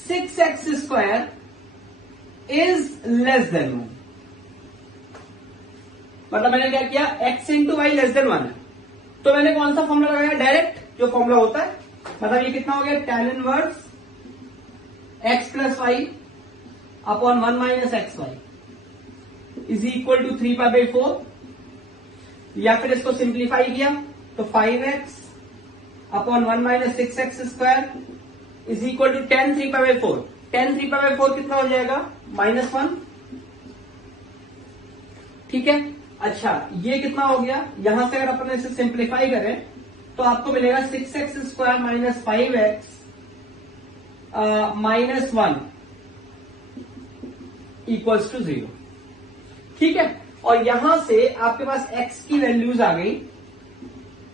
6x² is less than 1, मतलब मैंने क्या किया, x into y less than 1 है, तो मैंने कौन सा फॉर्मूला लगाया, डायरेक्ट जो फॉर्मूला होता है, मतलब ये कितना हो गया tan inverse x plus y upon 1 minus x y is equal to 3π/4, या फिर इसको सिंप्लीफाई किया तो 5x upon 1 minus 6x² is equal to 10 3π/4, 10 3π/4 कितना हो जाएगा, -1, ठीक है। अच्छा, ये कितना हो गया, यहां से अगर अपन इसे सिंप्लीफाई करें तो आपको मिलेगा 6x² minus 5x minus 1 equals to 0, ठीक है। और यहां से आपके पास x की वैल्यूज आ गई,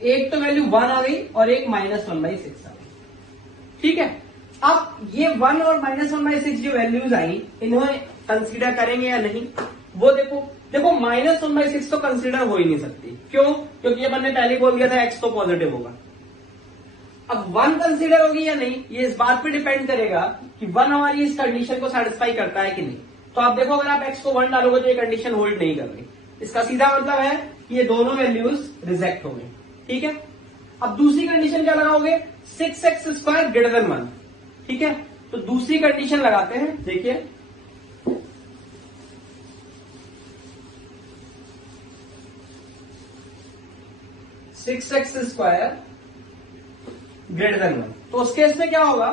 एक तो वैल्यू 1 आ गई और एक -1/6 आ गई, ठीक है। अब ये 1 और -1/6 जो वैल्यूज आई इन्हें कंसीडर करेंगे या नहीं, वो देखो देखो -1/6 तो कंसिडर हो ही नहीं सकती। क्यों? क्योंकि अपन ने पहले बोल दिया था x तो पॉजिटिव होगा। अब 1 कंसिडर होगी या नहीं, ये इस बात पे डिपेंड करेगा कि 1 हमारी इस कंडीशन को सेटिस्फाई करता है कि नहीं। तो आप देखो, अगर आप x को 1 डालोगे तो ये कंडीशन होल्ड नहीं कर रही। इसका सीधा मतलब है कि ये दोनों वैल्यूज रिजेक्ट हो गई। ठीक है, अब दूसरी कंडीशन क्या लगाओगे? 6x² greater than 1। ठीक है, तो दूसरी कंडीशन लगाते हैं। देखिए, six x square greater than 1। तो उस केस में क्या होगा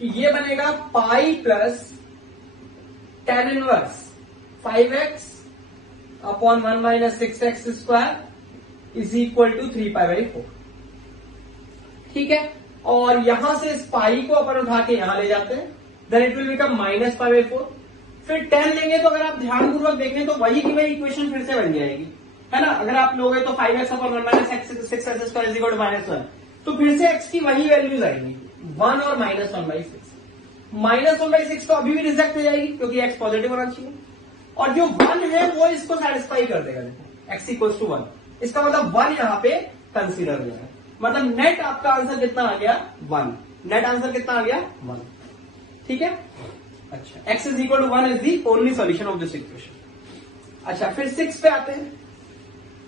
कि ये बनेगा pi plus tan inverse 5x upon 1 minus 6x² is equal to 3π/4। ठीक है, और यहां से इस पाई को अपन उठा के यहां ले जाते हैं, देन इट विल बिकम -π/4। फिर 10 लेंगे तो अगर आप ध्यानपूर्वक देखें तो वही की वही इक्वेशन फिर से बन जाएगी, है ना। अगर आप लोगे तो 5x upon 1 minus 6x² is equal to -1, तो फिर से x की वही वैल्यूज आएंगी, 1 और -1/6। -1/6 तो अभी भी रिजेक्ट हो जाएगी क्योंकि x पॉजिटिव होना चाहिए, और जो 1 है वो इसको सेटिस्फाई कर देगा। देखो x इक्वल्स टू 1, इसका मतलब 1 यहां पे कंसीडर हो जाएगा। मतलब नेट आपका आंसर कितना आ गया? 1। नेट आंसर कितना आ गया? 1। ठीक है, अच्छा, x is equal to 1 is the only solution of this equation. अच्छा, फिर 6 पे आते हैं।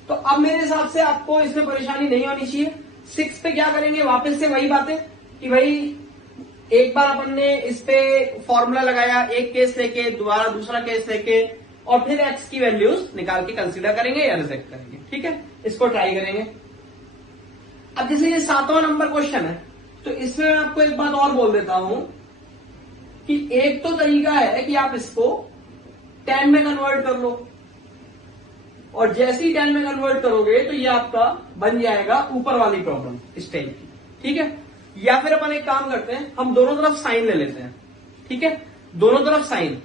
तो अब मेरे हिसाब से आपको इसमें परेशानी नहीं होनी चाहिए। 6 पे क्या करेंगे? वापस से वही बातें कि भाई एक बार अपन ने इस पे फॉर्मूला लगाया, एक केस लेके दोबारा दूसरा केस लेके, और फिर x की वैल्यूज निकाल के कंसीडर करेंगे या रिजेक्ट करेंगे। ठीक है, इसको ट्राई करेंगे। अब जैसे ये 7वां नंबर क्वेश्चन है, तो इसमें मैं आपको एक बात और बोल देता हूं कि एक तो तरीका है कि आप इसको 10 में कन्वर्ट कर लो, और जैसे ही 10 में कन्वर्ट करोगे तो ये आपका बन जाएगा ऊपर वाली प्रॉब्लम इस टाइप की। ठीक है, या फिर अपन एक काम करते हैं, हम दोनों तरफ साइन ले लेते हैं। ठीक है, दोनों तरफ साइन।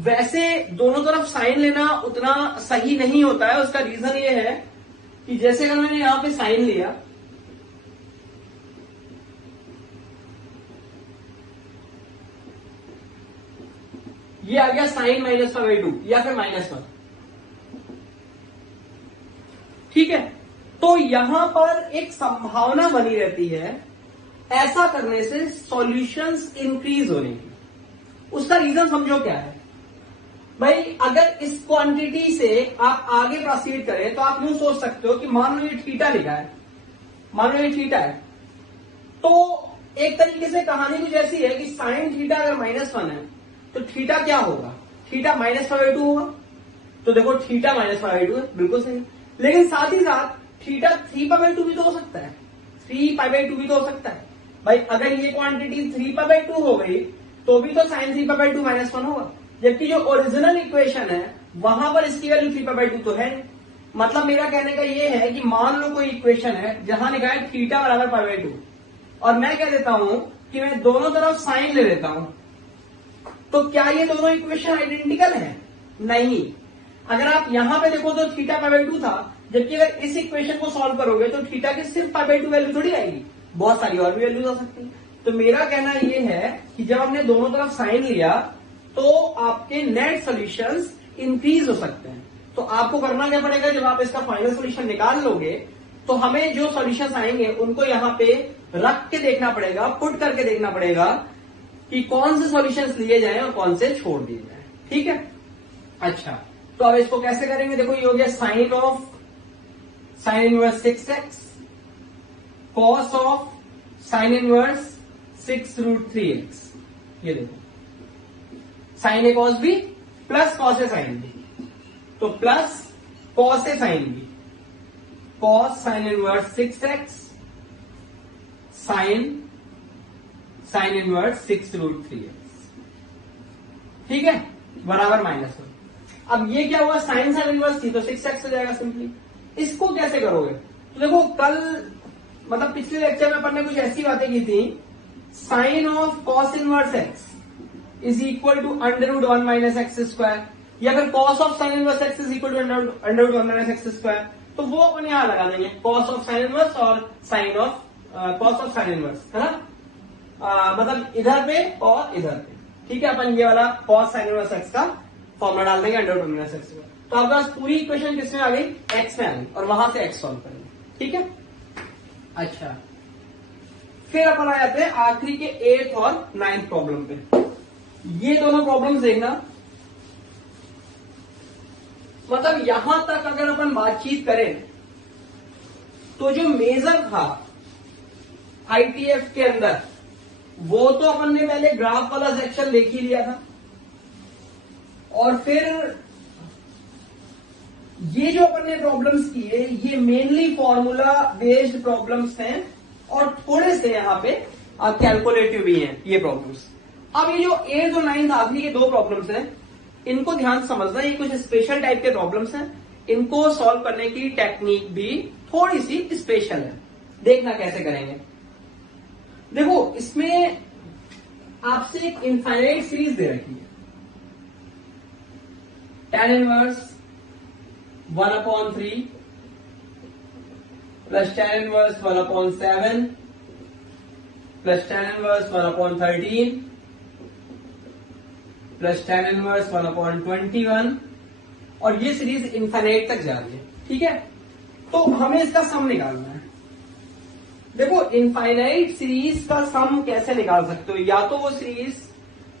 वैसे दोनों तरफ साइन लेना उतना सही नहीं होता है। उसका रीजन ये है कि जैसे अगर मैंने यहां पे साइन लिया, ये आ गया साइन -π/2 या फिर -1। ठीक है, तो यहां पर एक संभावना बनी रहती है ऐसा करने से सॉल्यूशंस इंक्रीज होने की। उसका रीजन समझो क्या है भाई। अगर इस क्वांटिटी से आप आगे प्रोसीड करें तो आप यूं सोच सकते हो कि मान लो ये थीटा लिखा है, मान लो ये थीटा है, तो एक तरीके से कहानी कुछ ऐसी है कि साइन थीटा अगर -1 है तो थीटा क्या होगा? थीटा -π/2 होगा। तो देखो थीटा -π/2 है, बिल्कुल सही। लेकिन साथ ही साथ थीटा 3π/2 भी तो हो सकता है, 3π/2 भी तो हो सकता है भाई। अगर ये क्वांटिटी 3π/2 हो गई तो भी तो साइन 3π/2 -1 होगा, जबकि जो ओरिजिनल इक्वेशन है वहां पर इसकी वैल्यू 3π/2 तो है। मतलब मेरा कहने का ये है कि मान लो कोई इक्वेशन है जहां लिखा है थीटा बराबर π/2, और मैं कह देता हूं कि मैं दोनों तरफ साइन ले लेता हूं, तो क्या ये दोनों इक्वेशन आइडेंटिकल है? नहीं। अगर आप यहां पे देखो तो थीटा π/2 था, जबकि अगर इस इक्वेशन को सॉल्व करोगे तो थीटा की सिर्फ π/2 वैल्यू थोड़ी आएगी, बहुत सारी और भी वैल्यूज आ सकती है। तो मेरा कहना यह है कि जब हमने दोनों तरफ साइन लिया तो आपके नेट सॉल्यूशंस इंक्रीज हो सकते हैं। तो आपको करना क्या पड़ेगा, जब आप इसका फाइनल सॉल्यूशन निकाल लोगे तो हमें जो सॉल्यूशंस आएंगे उनको यहां पे रख के देखना पड़ेगा, पुट करके देखना पड़ेगा कि कौन से सॉल्यूशंस लिए जाएं और कौन से छोड़ दिए जाएं। ठीक है, अच्छा, तो अब इसको कैसे करेंगे? देखो ये हो गया sine inverse 6x cos of sine inverse 6√3x। ये देखो sine A cos B plus cos A sine B, तो plus cos A sine B, cos sine inverse 6x sine inverse 6√3x। ठीक है, बराबर -1। अब ये क्या हुआ? साइन इनवर्स थी तो 6x हो जाएगा सिंपली। इसको कैसे करोगे? तो देखो कल मतलब पिछले लेक्चर में अपन ने कुछ ऐसी बातें की थी, sine of cos inverse x is equal to √1 minus x², या फिर cos of sine inverse x is equal to √1 minus x²। तो वो अपन यहां लगा देंगे, कॉस ऑफ साइन इनवर्स और sine of cos of sine inverse, है ना। मतलब इधर पे और इधर पे। ठीक है, अपन ये वाला कॉस साइन इनवर्स x का फॉर्मूला डाल देंगे under root of minus x का। तो आपके पास पूरी इक्वेशन किसमें आ गई, एक्स में आ गई, और वहां से एक्स सॉल्व करेंगे। ठीक है, अच्छा फिर अपन आ जाते हैं आखिरी के 8th और 9th प्रॉब्लम पे। ये दोनों प्रॉब्लम्स देखना, मतलब यहां तक अगर अपन बातचीत करें तो जो मेजर था आईटीएफ के अंदर वो तो अपन ने पहले ग्राफ वाला सेक्शन देख ही लिया था, और फिर ये जो अपन ने प्रॉब्लम्स किए ये मेनली फॉर्मूला बेस्ड प्रॉब्लम्स हैं, और थोड़े से यहाँ पे कैलकुलेटिव भी हैं ये प्रॉब्लम्स। अब ये जो 8th और 9th आखिरी के 2 प्रॉब्लम्स हैं, इनको ध्यान से समझना, ये कुछ स्पेशल टाइप के प्रॉब्लम्स हैं, इनको सॉल्व करने की टेक्निक भी थोड़ी सी स्पेशल है, देखना कैसे करेंगे। देखो इसमें आपसे एक इनफाइनाइट सीरीज दे रखी है, tan inverse 1/3 plus tan inverse 1/7 plus tan inverse 1/13 plus tan inverse 1/21, और ये सीरीज इनफाइनाइट तक जा रही है। ठीक है, तो हमें इसका सम निकालना है। देखो इनफाइनाइट सीरीज का सम कैसे निकाल सकते हो, या तो वो सीरीज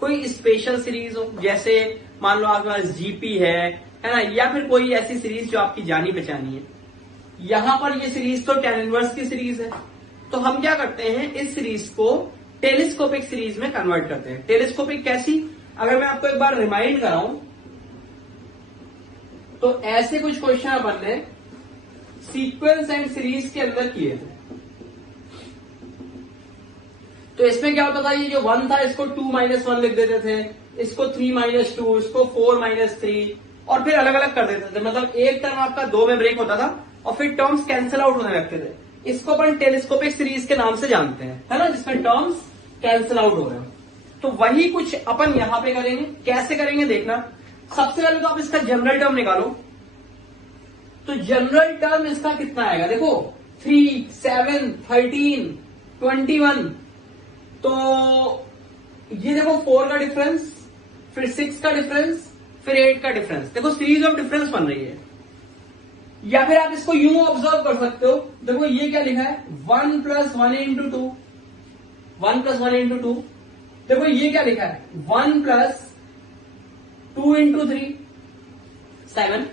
कोई स्पेशल सीरीज हो, जैसे मान लो आपके पास जीपी है ना, या फिर कोई ऐसी सीरीज जो आपकी जानी पहचानी है। यहां पर ये सीरीज तो tan इनवर्स की सीरीज है, तो हम क्या करते हैं, इस सीरीज को टेलीस्कोपिक सीरीज में कन्वर्ट करते हैं। टेलीस्कोपिक कैसी, अगर मैं आपको एक बार रिमाइंड कराऊं तो ऐसे कुछ क्वेश्चन अपन ने सीक्वेंस एंड सीरीज के अंदर किए थे। तो इसमें क्या होता था, ये जो 1 था इसको 2 - 1 लिख देते थे, इसको 3 - 2, इसको 4 - 3, और फिर अलग अलग कर देते थे। मतलब एक टर्म आपका 2 में ब्रेक होता था और फिर टर्म्स कैंसिल आउट होने लगते थे। इसको अपन टेलीस्कोपिक सीरीज के नाम से जानते हैं, है ना, जिसमें टर्म्स कैंसिल आउट हो रहे हैं। तो वही कुछ अपन यहां पे करेंगे। कैसे करेंगे देखना, सबसे पहले तो आप इसका जनरल टर्म निकालो। तो जनरल टर्म इसका कितना आएगा, देखो 3, 7, 13, 21, तो ये देखो 4 का डिफरेंस, फिर 6 का डिफरेंस, फिर 8 का डिफरेंस। देखो सीरीज ऑफ डिफरेंस बन रही है। या फिर आप इसको यूं ऑब्जर्व कर सकते हो, देखो ये क्या लिखा है, 1 + 1 × 2, 1 + 1 × 2। देखो ये क्या लिखा है, 1 + 2 × 3, 7।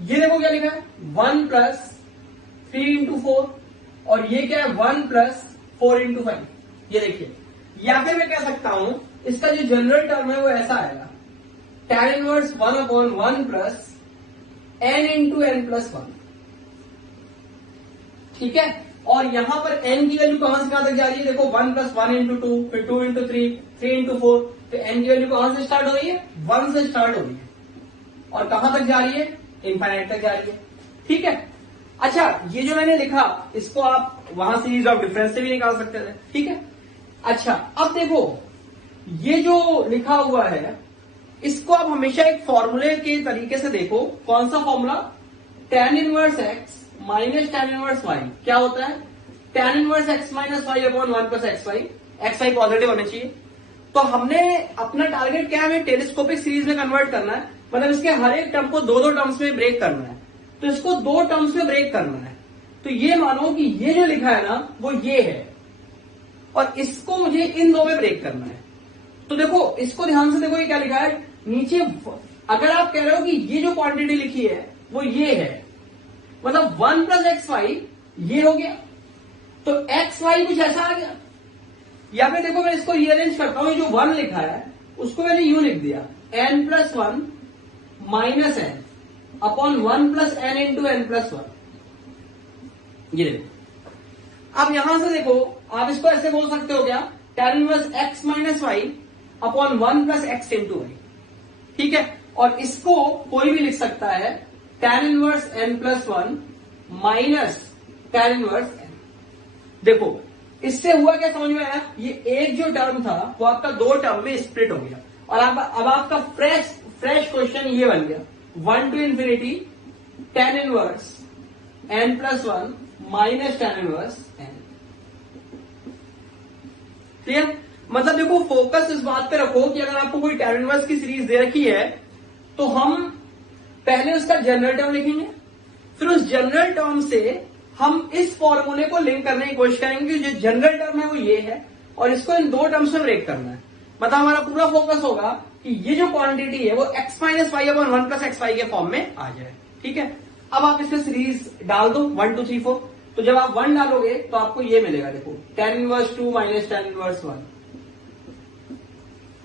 ये देखो क्या लिखा है, 1 + 3 × 4, और ये क्या है, 1 + 4 × 5। ये देखिए, या फिर मैं कह सकता हूं इसका जो जनरल टर्म है वो ऐसा आएगा, tan इनवर्स 1/1 + n × n + 1। ठीक है, और यहां पर n की वैल्यू कहां से कहां तक जा रही है, देखो 1 + 1 × 2, फिर 2 × 3, 3 × 4, तो n की वैल्यू कहां से स्टार्ट हो रही है, 1 से स्टार्ट हो रही है, और कहां तक जा रही है, इनफाइनाइट तक जा रही है। ठीक है, अच्छा ये जो मैंने लिखा इसको आप वहां सीरीज ऑफ डिफरेंस से भी निकाल सकते थे। ठीक है, अच्छा अब देखो ये जो लिखा हुआ है इसको आप हमेशा एक फॉर्मूले के तरीके से देखो। कौन सा formula, tan inverse x - tan inverse y क्या होता है, tan inverse x - y/1 + xy, xy positive होने चाहिए। तो हमने अपना टारगेट क्या है, टेलीस्कोपिक सीरीज में कन्वर्ट करना है, मतलब इसके हर एक टर्म को 2-2 टर्म्स में ब्रेक करना है। तो इसको 2 टर्म्स में ब्रेक करना है, तो ये मानो कि ये जो लिखा है ना वो ये है, और इसको मुझे इन 2 में ब्रेक करना है। तो देखो इसको ध्यान से देखो, ये क्या लिखा है नीचे। अगर आप कह रहे हो कि ये जो क्वांटिटी लिखी है वो ये है, मतलब 1 + xy ये हो गया, तो xy कुछ ऐसा आ गया। या फिर देखो मैं इसको रीअरेंज करता हूं, ये जो 1 लिखा है उसको मैंने यूं लिख दिया, n + 1 - n/1 + n × n + 1। ये देखो, अब यहां से देखो आप इसको ऐसे बोल सकते हो क्या, tan inverse x - y/1 + x × y। ठीक है, और इसको कोई भी लिख सकता है tan inverse n + 1 - tan inverse n। देखो इससे हुआ क्या समझ में आया, ये एक जो टर्म था वो आपका 2 टर्म में स्प्लिट हो गया, और अब आपका फ्रेश क्वेश्चन ये बन गया, 1 to ∞ tan inverse n + 1 - tan inverse n। Clear, मतलब देखो फोकस इस बात पे रखो कि अगर आपको कोई tan इनवर्स की सीरीज दे रखी है तो हम पहले उसका जनरल टर्म लिखेंगे, फिर उस जनरल टर्म से हम इस फॉर्मूले को लिंक करने की कोशिश करेंगे कि जो जनरल टर्म है वो ये है और इसको इन दो टर्म्स में ब्रेक करना है। मतलब हमारा पूरा फोकस होगा कि ये जो क्वांटिटी है वो x minus y upon 1 plus x y के फॉर्म में आ जाए। ठीक है, अब आप इसमें सीरीज डाल दो 1 2 3 4। तो जब आप 1 डालोगे तो आपको ये मिलेगा, देखो tan inverse 2 minus tan inverse 1,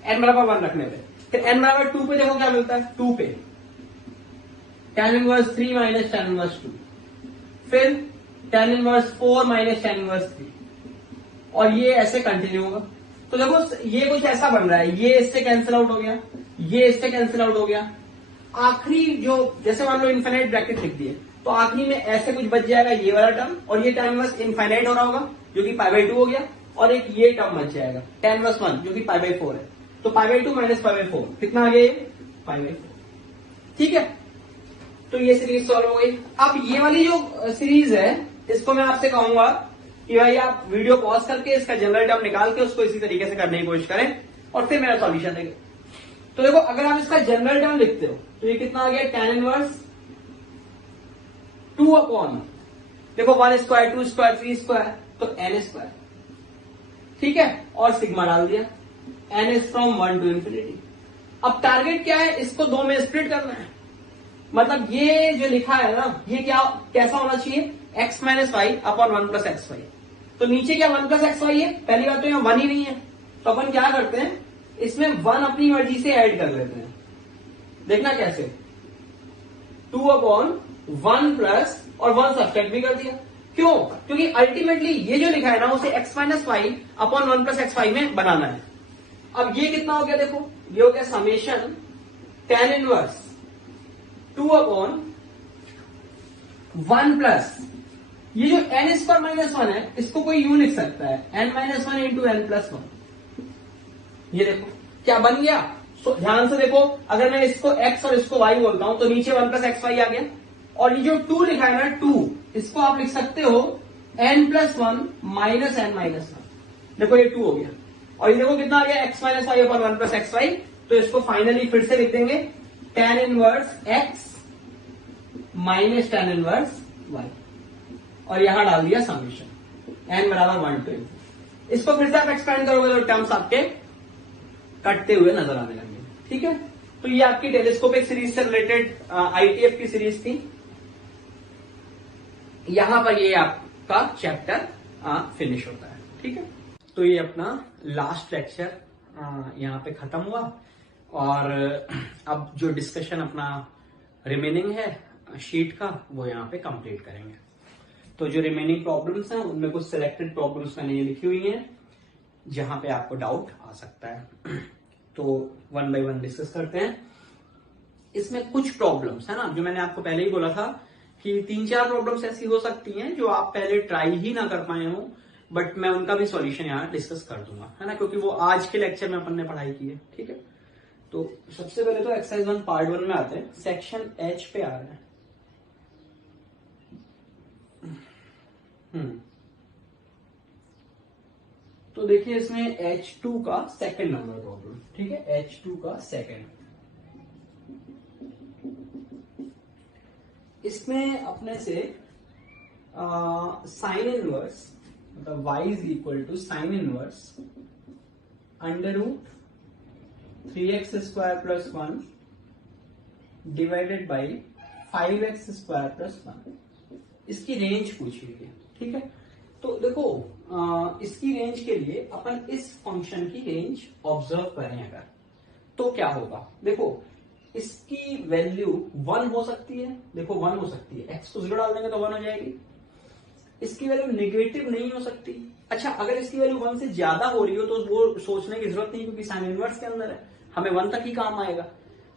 n बराबर 1 रखने पे। फिर n बराबर 2 पे देखो क्या मिलता है, 2 पे tan inverse 3 minus tan inverse 2, फिर tan inverse 4 minus tan inverse 3, और ये ऐसे कंटिन्यू होगा। तो देखो ये कुछ ऐसा बन रहा है, ये इससे कैंसिल आउट हो गया, ये इससे कैंसिल आउट हो गया, आखिरी जो जैसे मान लो इनफाइनाइट ब्रैकेट लिख दिए तो आखिरी में ऐसे कुछ बच जाएगा ये वाला टर्म, और ये tan इनवर्स इनफाइनाइट हो रहा होगा जो कि पाई बाई 2 हो गया, और एक ये टर्म बच जाएगा tan इनवर्स 1 जो कि पाई बाई 4 है। तो पाई बाई 2 माइनस पाई बाई 4 कितना आ गया, पाई बाई 4। ठीक है, तो ये सीरीज सॉल्व हो गई। अब ये वाली जो सीरीज है इसको मैं आपसे कहूंगा कि भाई आप वीडियो पॉज करके इसका जनरल टर्म निकाल के उसको इसी तरीके से करने की कोशिश करें और फिर मेरा सॉल्यूशन देंगे। तो देखो अगर आप इसका जनरल टर्म लिखते हो तो ये कितना आ गया, tan इनवर्स 2 अपॉन, देखो 1 स्क्वायर 2 स्क्वायर 3 स्क्वायर तो n स्क्वायर। ठीक है, और सिग्मा डाल दिया, n is from 1 to infinity. अब टारगेट क्या है, इसको दो में स्प्लिट करना है। मतलब ये जो लिखा है ना ये क्या कैसा होना चाहिए, x minus y upon 1 plus x y. तो नीचे क्या 1 प्लस एक्स वाई है, पहली बात तो यहाँ 1 ही नहीं है, तो अपन क्या करते हैं इसमें 1 अपनी मर्जी से ऐड कर लेते हैं। देखना कैसे, 2 अपॉन 1 प्लस और 1 सब्सट्रैक्ट भी कर दिया। क्यों, क्योंकि अल्टीमेटली ये जो लिखा है ना उसे x minus y upon 1 plus x y में बनाना है। अब ये कितना हो गया, देखो ये हो गया summation tan inverse 2 upon 1 plus ये जो n स्क्वायर माइनस 1 है इसको कोई यूं लिख सकता है n minus 1 into n plus 1। ये देखो क्या बन गया, ध्यान से देखो, अगर मैं इसको x और इसको y बोलता हूं तो नीचे 1 प्लस एक्स वाई आ गया, और ये जो 2 लिखा है ना 2 इसको आप लिख सकते हो n plus 1 minus n minus 1। देखो ये 2 हो गया, और ये देखो कितना आ गया x minus y upon 1 plus x y. तो इसको फाइनली फिर से लिख देंगे tan inverse x minus tan inverse y, और यहां डाल दिया समेशन n बराबर 1 टू। इसको फिर से आप एक्सपेंड करोगे तो टर्म्स आपके कटते हुए नजर आने लगेंगे। ठीक है, तो ये आपकी टेलीस्कोपिक सीरीज से रिलेटेड आईटीएफ की सीरीज थी। यहां पर ये आपका चैप्टर फिनिश होता है। ठीक है, तो ये अपना लास्ट लेक्चर यहां पे खत्म हुआ, और अब जो डिस्कशन अपना रिमेनिंग है शीट का वो यहाँ पे कंप्लीट करेंगे। तो जो रिमेनिंग प्रॉब्लम्स हैं उनमें कुछ सिलेक्टेड प्रॉब्लम्स मैंने ये लिखी हुई हैं जहां पे आपको डाउट आ सकता है। तो 1 बाय 1 डिस्कस करते हैं। इसमें कुछ प्रॉब्लम्स है ना जो मैंने आपको पहले ही बोला था कि 3-4 प्रॉब्लम्स ऐसी हो सकती हैं जो आप पहले ट्राई ही ना कर पाए हो, बट मैं उनका भी सॉल्यूशन यहाँ डिस्कस कर दूंगा, है ना, क्योंकि वो आज के लेक्चर में अपन ने पढ़ाई की है। ठीक है, तो सबसे पहले तो एक्सरसाइज 1 पार्ट 1 में आते हैं, सेक्शन H पे आ रहा है। तो देखिए इसमें H2 का सेकंड नंबर प्रॉब्लम। ठीक है, H2 का सेकंड, इसमें अपने से साइन इनवर्स मतलब y is equal to sine inverse under root 3x square plus 1 divided by 5x square plus 1, इसकी रेंज पूछी हुई है। ठीक है, तो देखो इसकी रेंज के लिए अपन इस फंक्शन की रेंज ऑब्जर्व करें अगर, तो क्या होगा, देखो इसकी वैल्यू 1 हो सकती है, देखो 1 हो सकती है, x को 0 डाल देंगे तो 1 हो जाएगी। इसकी वैल्यू नेगेटिव नहीं हो सकती। अच्छा, अगर इसकी वैल्यू 1 से ज्यादा हो रही हो तो वो सोचने की जरूरत नहीं, क्योंकि साइन इनवर्स के अंदर है, हमें 1 तक ही काम आएगा।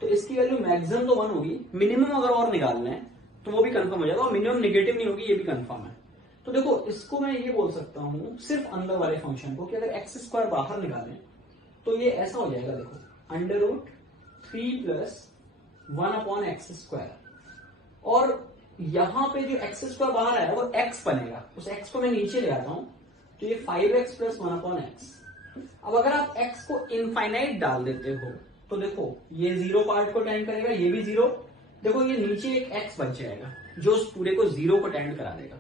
तो इसकी वैल्यू मैक्सिमम तो 1 होगी, मिनिमम अगर और निकालना है तो वो भी कंफर्म हो जाएगा, और मिनिमम नेगेटिव नहीं होगी, ये भी कंफर्म है। तो देखो इसको मैं ये बोल सकता हूं सिर्फ अंदर वाले फंक्शन को कि अगर एक्स स्क्वायर बाहर निकालें तो ये ऐसा हो जाएगा, देखो under root 3 plus 1 upon x square, और यहां पे जो एक्स स्क्वायर बाहर आया वो एक्स बनेगा, उस एक्स को मैं नीचे ले आता हूं तो ये 5x प्लस 1 अपॉन एक्स। अब अगर आप x को इनफाइनाइट डाल देते हो तो देखो ये 0 पार्ट को टेंड करेगा, ये भी 0। देखो ये नीचे एक x बच जाएगा जो उस पूरे को 0 को टेंड करा देगा।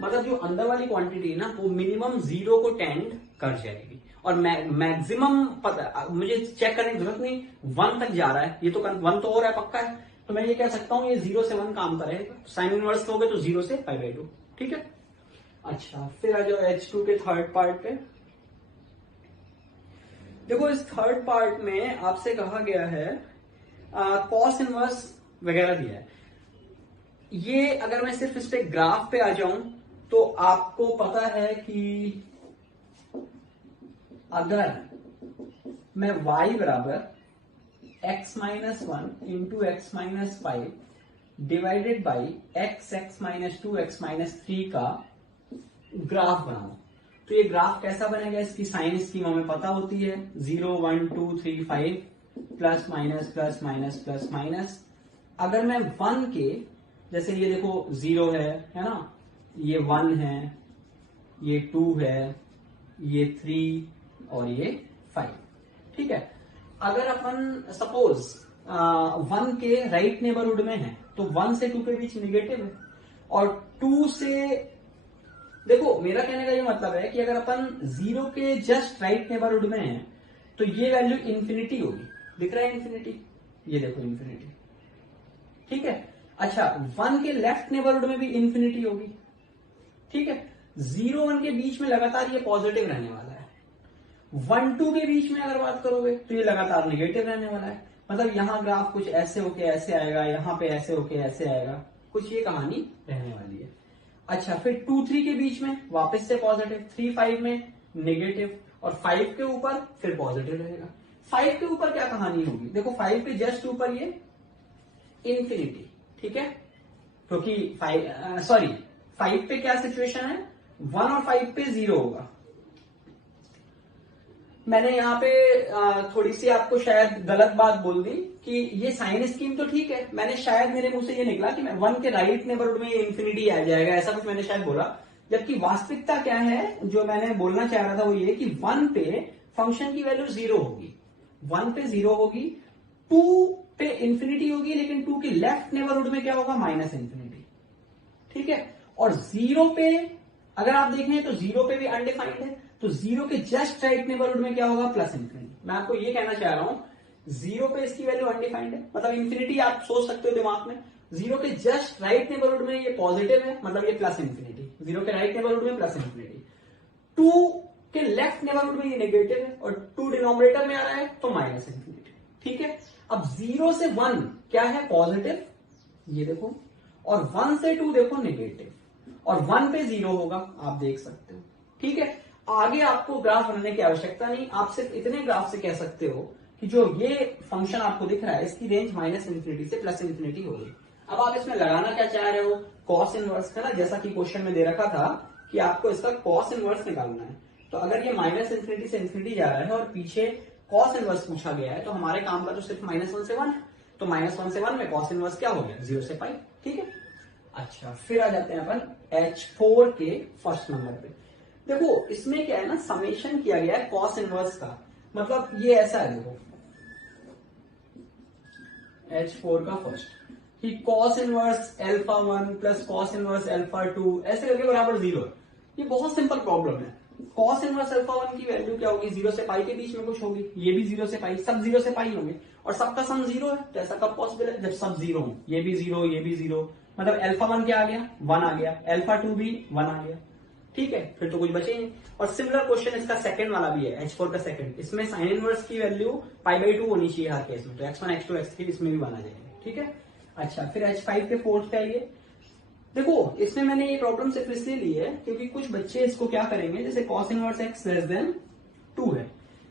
मतलब जो अंदर वाली क्वांटिटी है ना वो मिनिमम 0 को टेंड कर जाएगी और मैक्सिमम पता मुझे चेक करने की जरूरत नहीं, 1 तक जा रहा है, ये तो 1 तो हो रहा है पक्का है, तो मैं ये कह सकता हूं ये 0 से 1 काम करेगा। साइन इनवर्स लोगे तो 0 से π/2, ठीक है। अच्छा फिर आ जाओ H2 के थर्ड पार्ट पे। देखो इस थर्ड पार्ट में आपसे कहा गया है कॉस इनवर्स वगैरह दिया है। ये अगर मैं सिर्फ इस पे ग्राफ पे आ जाऊं तो आपको पता है कि अगर मैं y बराबर x-1 into x-5 divided by x(x-2x-3) का ग्राफ बनाऊं तो ये ग्राफ कैसा बनेगा, इसकी साइन स्कीम हमें पता होती है 0 1 2 3 5 plus minus plus minus plus minus. अगर मैं 1 के जैसे ये देखो 0 है ना, ये 1 है, ये 2 है, ये 3 और ये 5, ठीक है। अगर अपन सपोज 1 के राइट नेबरहुड में है तो 1 से 2 के बीच निगेटिव है और 2 से, देखो मेरा कहने का ये मतलब है कि अगर अपन 0 के जस्ट राइट नेबरहुड में है तो ये वैल्यू इंफिनिटी होगी, दिख रहा है इंफिनिटी, ये देखो इंफिनिटी, ठीक है। अच्छा 1 के लेफ्ट नेबरहुड में भी इंफिनिटी होगी, ठीक है। 0 1 के बीच में लगातार ये पॉजिटिव रहने वाला है, 1 2 के बीच में अगर बात करोगे तो ये लगातार निगेटिव रहने वाला है। मतलब यहां ग्राफ कुछ ऐसे होके ऐसे आएगा, यहां पे ऐसे होके ऐसे आएगा, कुछ ये कहानी रहने वाली है। अच्छा फिर 2 3 के बीच में वापस से पॉजिटिव, 3 5 में निगेटिव और 5 के ऊपर फिर पॉजिटिव रहेगा। 5 के ऊपर क्या कहानी होगी, देखो 5 के जस्ट ऊपर ये इंफिनिटी, ठीक है, क्योंकि 5 पे क्या सिचुएशन है, 1 और 5 पे 0 होगा। मैंने यहाँ पे थोड़ी सी आपको शायद गलत बात बोल दी कि ये साइन स्कीम तो ठीक है, मैंने शायद मेरे मुंह से ये निकला कि 1 के राइट नेबरहुड में ये इंफिनिटी आ जाएगा, ऐसा कुछ मैंने शायद बोला। जबकि वास्तविकता क्या है जो मैंने बोलना चाह रहा था वो ये कि 1 पे फंक्शन की वैल्यू 0 होगी, 1 पे 0 होगी, 2 पे इंफिनिटी होगी, लेकिन 2 के लेफ्ट नेबरहुड में क्या होगा, माइनस इंफिनिटी, ठीक है। और 0 पे अगर आप देखें तो 0 पे भी अनडिफाइंड है, तो 0 के जस्ट राइट नेबरहुड में क्या होगा, प्लस इंफिनिटी। मैं आपको ये कहना चाह रहा हूं 0 पे इसकी वैल्यू अनडिफाइंड है, मतलब इंफिनिटी आप सोच सकते हो दिमाग में, 0 के जस्ट राइट नेबरहुड में ये पॉजिटिव है, मतलब ये प्लस इंफिनिटी, 0 के राइट नेबरहुड में प्लस इंफिनिटी, 2 के लेफ्ट नेबरहुड में ये नेगेटिव है और 2 डिनोमिनेटर में आ रहा है तो माइनस इंफिनिटी, ठीक है। अब 0 से 1 क्या है, पॉजिटिव, ये देखो, और 1 से 2 देखो नेगेटिव, और 1 पे 0 होगा, आप देख सकते हो, ठीक है। आगे आपको ग्राफ बनाने की आवश्यकता नहीं, आप सिर्फ इतने ग्राफ से कह सकते हो कि जो ये फंक्शन आपको दिख रहा है इसकी रेंज माइनस इंफिनिटी से प्लस इंफिनिटी होगी। अब आप इसमें लगाना क्या चाह रहे हो, कॉस इनवर्स, है ना, जैसा कि क्वेश्चन में दे रखा था कि आपको इसका कॉस इनवर्स निकालना है। तो अगर ये माइनस इंफिनिटी से इंफिनिटी जा रहा है और पीछे कॉस इनवर्स पूछा गया है तो हमारे काम का तो सिर्फ -1 से 1 है, तो -1 से 1 में कॉस इनवर्स क्या हो गया, 0 से π, ठीक है। अच्छा फिर आ जाते हैं अपन H4 के फर्स्ट नंबर पे। देखो इसमें क्या है ना, समेशन किया गया है कॉस इनवर्स का, मतलब ये ऐसा है, देखो H4 का फर्स्ट कि cos inverse α1 plus cos inverse α2 ऐसे करके बराबर 0 है। ये बहुत सिंपल प्रॉब्लम है। कॉस इनवर्स α1 की वैल्यू क्या होगी, 0 से π के बीच में कुछ होगी, ये भी 0 से π, सब 0 से π होंगे और सबका सम 0 है, तो ऐसा कब पॉसिबल है, जब सब 0 हो, ये भी 0 ये भी 0, मतलब α1 क्या आ गया, 1 आ गया, α2 भी 1 आ गया, ठीक है, फिर तो कुछ बचे ही नहीं। और सिमिलर क्वेश्चन इसका सेकंड वाला भी है, H4 का सेकंड, इसमें साइन इनवर्स की वैल्यू π/2 होनी चाहिए हर केस में, तो x1 x2 x3 इसमें भी बना जाएंगे, ठीक है। अच्छा फिर H5 के फोर्थ पे आइए। देखो इसमें मैंने ये प्रॉब्लम सिर्फ इसलिए ली है क्योंकि कुछ बच्चे इसको क्या करेंगे, जैसे cos inverse x less then 2 है,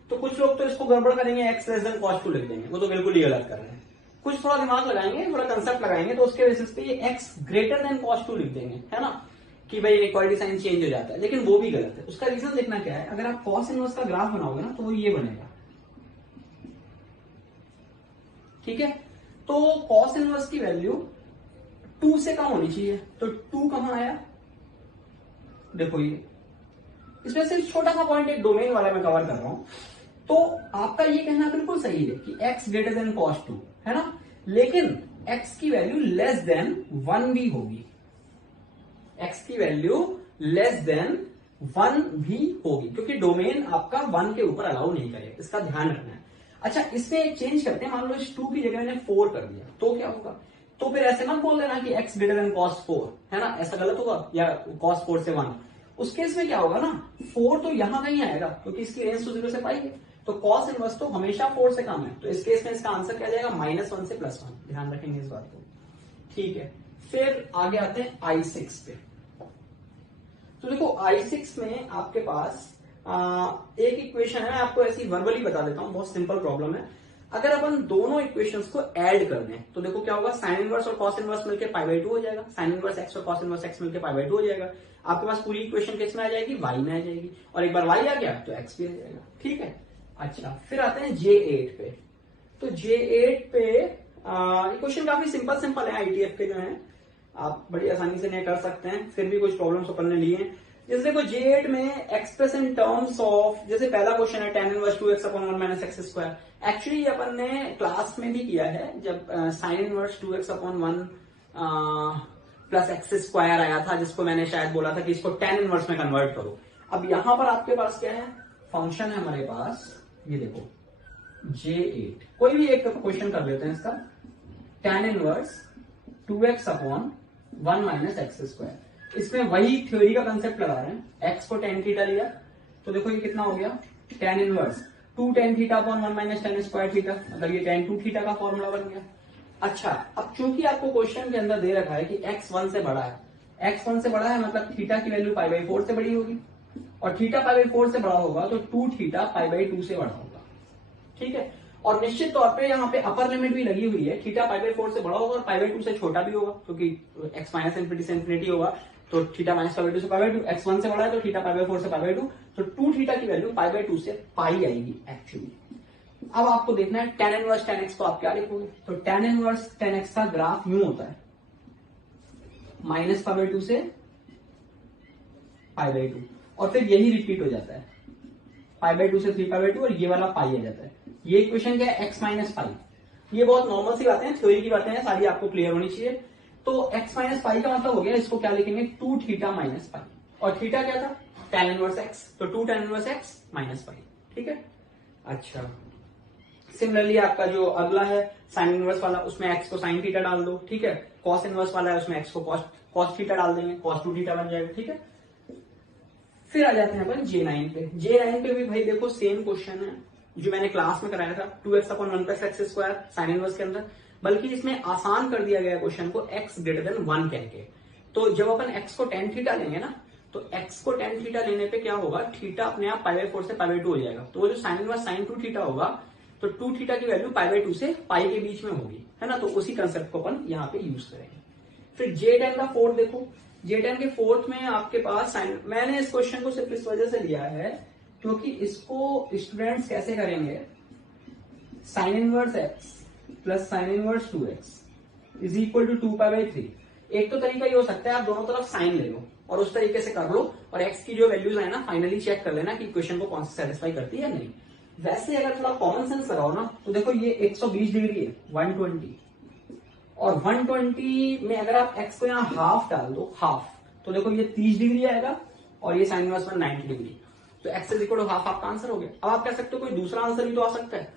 तो कुछ लोग तो इसको गड़बड़ करेंगे, x लेस देन cos 2 लिख देंगे, वो तो बिल्कुल ही गलत कर रहे हैं। कुछ थोड़ा दिमाग लगाएंगे, थोड़ा कंसेप्ट लगाएंगे, तो उसके बेसिस पे ये x ग्रेटर देन cos 2 लिख देंगे, है ना, कि भाई इक्वालिटी साइन चेंज हो जाता है, लेकिन वो भी गलत है। उसका रीजन देखना क्या है, अगर आप कॉस इनवर्स का ग्राफ बनाओगे ना तो वो ये बनेगा, ठीक है। तो कॉस इनवर्स की वैल्यू 2 से कम होनी चाहिए, तो 2 कहां आया, देखो ये इसमें सिर्फ छोटा सा पॉइंट एक डोमेन वाला मैं कवर कर रहा हूं, तो आपका ये कहना बिल्कुल सही है कि x ग्रेटर देन cos 2 है ना, लेकिन x की वैल्यू लेस देन 1 भी होगी, x की वैल्यू लेस देन 1 भी होगी, क्योंकि डोमेन आपका 1 के ऊपर अलाउ नहीं करेगा, इसका ध्यान रखना है। अच्छा, इसमें एक चेंज करते हैं, मान लो इस 2 की जगह मैंने 4 कर दिया तो क्या होगा, तो फिर ऐसे मत बोल देना कि x ग्रेटर देन cos 4 है ना, ऐसा गलत होगा, या cos 4 से 1। उस केस में क्या होगा ना, 4 तो यहां नहीं आएगा क्योंकि इसकी रेंज तो 0 से पाई है, तो cos इनवर्स तो हमेशा 4 से कम है, तो इस केस में इसका आंसर क्या जाएगा, -1 से +1। ध्यान रखेंगे इस बात को, ठीक है। फिर आगे आते हैं I6 पे। तो देखो I6 में आपके पास एक इक्वेशन है, मैं आपको ऐसी वर्बली बता देता हूं, बहुत सिंपल प्रॉब्लम है। अगर अपन दोनों इक्वेशंस को ऐड कर दें तो देखो क्या होगा, साइन इनवर्स और कॉस इनवर्स मिलकर π/2 हो जाएगा, साइन इनवर्स x और कॉस इनवर्स x मिलकर π/2 हो जाएगा। आपके पास पूरी इक्वेशन किस में आ जाएगी, y में आ जाएगी, और एक बार y आ गया तो x भी आ जाएगा, ठीक है। अच्छा, फिर आते हैं J8 पे। तो J8 पे इक्वेशन काफी सिंपल है, ITF के जो है आप बड़ी आसानी से नहीं कर सकते हैं, फिर भी कुछ प्रॉब्लम्स अपन ने लिए हैं। जैसे देखो J8 में एक्सप्रेस इन टर्म्स ऑफ, जैसे पहला क्वेश्चन है tan inverse 2x/1 - x²। Actually ये अपन ने क्लास में भी किया है, जब sin inverse 2x/1 plus x² आया था, जिसको मैंने शायद बोला था कि इसको tan इनवर्स में कन्वर्ट करो। अब यहां पर आपके पास क्या है, फंक्शन है हमारे पास, ये देखो J8, कोई भी एक क्वेश्चन कर लेते हैं इसका, tan इनवर्स 2x/1 - x²। इसमें वही थ्योरी का कंसेप्ट लगा रहे हैं, x को tan थीटा लिया, तो देखो ये कितना हो गया, tan inverse 2 tan θ/1 - tan square theta, मतलब ये tan 2 थीटा का फॉर्मूला बन गया। अच्छा, अब चूंकि आपको क्वेश्चन के अंदर दे रखा है कि x 1 से बड़ा है, x 1 से बड़ा है मतलब थीटा की वैल्यू π/4 से बड़ी होगी, और थीटा π/4 से बड़ा होगा तो 2 थीटा π/2 से बड़ा होगा, ठीक है। और निश्चित तौर पे यहाँ पे अपर लिमिट भी लगी हुई है, थीटा π/4 से बड़ा होगा और π/2 से छोटा भी होगा, क्योंकि x - से इंफिनिटी होगा, तो थीटा -π/2 से π/2, x 1 से बड़ा है तो थीटा π/4 से π/2, तो 2 थीटा की वैल्यू π/2 से पाई आएगी एक्चुअली। अब आपको देखना है tan इनवर्स tan x को आप क्या लिखोगे, तो tan इनवर्स tan x का ग्राफ यूं होता है, -π/2 से π/2, और फिर यही रिपीट हो जाता है, π/2 से 3π/2, और ये वाला पाई आ जाता है। ये इक्वेशन क्या है, x - पाई। ये बहुत नॉर्मल सी बातें हैं, थ्योरी की बातें हैं, सारी आपको क्लियर होनी चाहिए। तो x - पाई का मतलब हो गया, इसको क्या लिखेंगे, 2 थीटा - पाई, और थीटा क्या था, tan इनवर्स x, तो 2 tan इनवर्स x - पाई, ठीक है। अच्छा, सिमिलरली आपका जो अगला है साइन इनवर्स वाला, उसमें x को साइन थीटा डाल दो, ठीक है। कॉस इनवर्स वाला है, उसमें x को कॉस थीटा डाल देंगे, cos 2 थीटा बन जाएगा, ठीक है। फिर आ जाते हैं अपन J9 पे। J9 पे भी भाई देखो सेम क्वेश्चन है जो मैंने क्लास में कराया था, 2x/1 + x² साइन इनवर्स के अंदर, बल्कि इसमें आसान कर दिया गया क्वेश्चन को x ग्रेटर देन 1 कह के। तो जब अपन x को tan थीटा लेंगे ना, तो x को tan थीटा लेने पे क्या होगा, थीटा अपने आप π/4 से π/2 हो जाएगा, तो वो जो साइन इनवर्स sin 2 थीटा होगा, तो 2 थीटा की वैल्यू π/2 से पाई के बीच में होगी, है ना, तो उसी कंसेप्ट को अपन यहाँ पे यूज करेंगे। फिर J10 का फोर्थ देखो, J10 के फोर्थ में आपके पास साइन, मैंने इस क्वेश्चन को सिर्फ इस वजह से लिया है क्योंकि इसको स्टूडेंट्स कैसे करेंगे, sine inverse x plus sine inverse 2x is equal to 2π/3। एक तो तरीका ये हो सकता है आप दोनों तरफ साइन ले लो और उस तरीके से कर लो, और x की जो वैल्यूज है ना फाइनली चेक कर लेना कि इक्वेशन को कौन सा सेटिस्फाई करती है या नहीं। वैसे अगर थोड़ा कॉमन सेंस लगाओ ना, तो देखो ये 120 डिग्री है, 120, और 120 में अगर आप x को यहाँ हाफ डाल दो, हाफ, तो देखो ये 30 डिग्री आएगा, और ये साइन इनवर्स 90 डिग्री, तो x is equal to half आपका आंसर हो गया। अब आप कह सकते हो कोई दूसरा आंसर भी तो आ सकता है,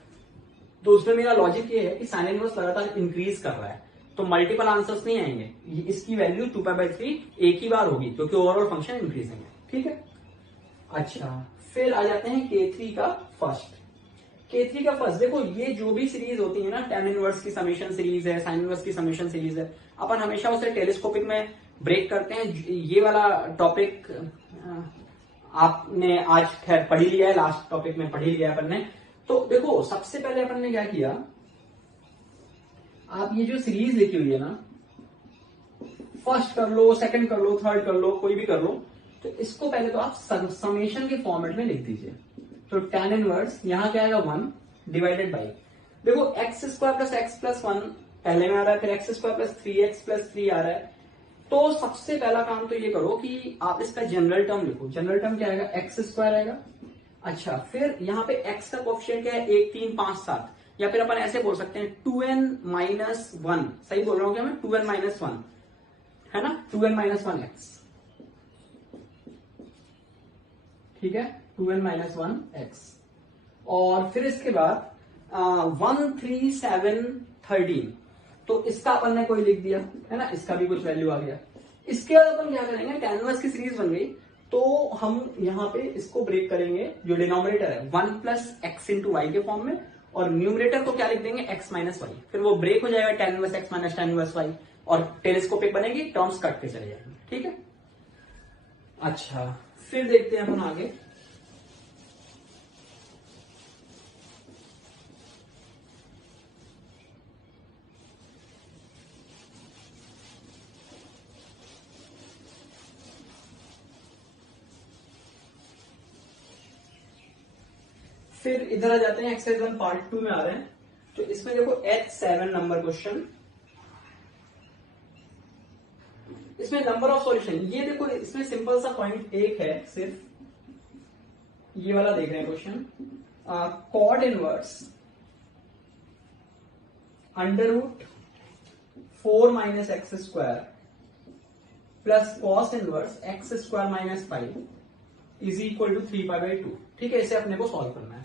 तो उसमें मेरा लॉजिक ये है कि साइन इनवर्स लगातार इंक्रीज कर रहा है, तो मल्टीपल आंसर्स नहीं आएंगे, इसकी वैल्यू 2π/3 एक ही बार होगी क्योंकि ओवरऑल फंक्शन इंक्रीजिंग है, ठीक है। अच्छा, फिर आ जाते हैं K3 का फर्स्ट। K3 का फर्स्ट देखो, ये जो भी सीरीज होती है ना, tan इनवर्स की समेशन सीरीज है, साइन इनवर्स की समेशन सीरीज है, अपन हमेशा उसे टेलीस्कोपिक में ब्रेक करते हैं। ये वाला टॉपिक आपने आज खैर पढ़ ही लिया है, लास्ट टॉपिक में पढ़ ही लिया है अपन ने। तो देखो सबसे पहले अपन ने क्या किया, आप ये जो सीरीज लिखी हुई है ना, फर्स्ट कर लो, सेकंड कर लो, थर्ड कर लो, कोई भी कर लो, तो इसको पहले तो आप समेशन के फॉर्मेट में लिख दीजिए। तो tan इनवर्स यहां क्या आएगा, 1 डिवाइडेड बाई, देखो x² + x + 1 पहले में आ रहा है, फिर x² + 3x + 3 आ रहा है। तो सबसे पहला काम तो ये करो कि आप इसका जनरल टर्म लिखो। जनरल टर्म क्या आएगा, x² आएगा, अच्छा, फिर यहाँ पे x का कोएफिशिएंट क्या है, 1, 3, 5, 7, या फिर अपन ऐसे बोल सकते हैं 2n-1, सही बोल रहा हूँ क्या मैं, 2n-1 है ना, 2n-1x, ठीक है, 2n-1x। और फिर इसके बाद 1, 3, 7, 13, तो इसका अपन ने कोई लिख दिया है ना, इसका भी कुछ वैल्यू आ गया। इसके बाद अपन क्या करेंगे, tan इनवर्स की सीरीज बन गई, तो हम यहाँ पे इसको ब्रेक करेंगे, जो डिनोमिनेटर है 1 प्लस एक्स इंटू वाई के फॉर्म में, और न्यूमरेटर को क्या लिख देंगे, x माइनस वाई, फिर वो ब्रेक हो जाएगा tan inverse x minus tan inverse y, और टेलीस्कोपिक बनेगी, टर्म्स कट के चले जाएंगे, ठीक है। अच्छा, फिर देखते हैं अपन आगे। फिर इधर आ जाते हैं, एक्सरसाइज 1 पार्ट 2 में आ रहे हैं। तो इसमें देखो H7 नंबर क्वेश्चन, इसमें नंबर ऑफ सॉल्यूशन, ये देखो इसमें सिंपल सा पॉइंट एक है, सिर्फ ये वाला देख रहे हैं question, cot inverse √4 minus x square plus cos inverse x square minus 5 is equal to 3π/2, ठीक है। इसे अपने को सॉल्व करना है।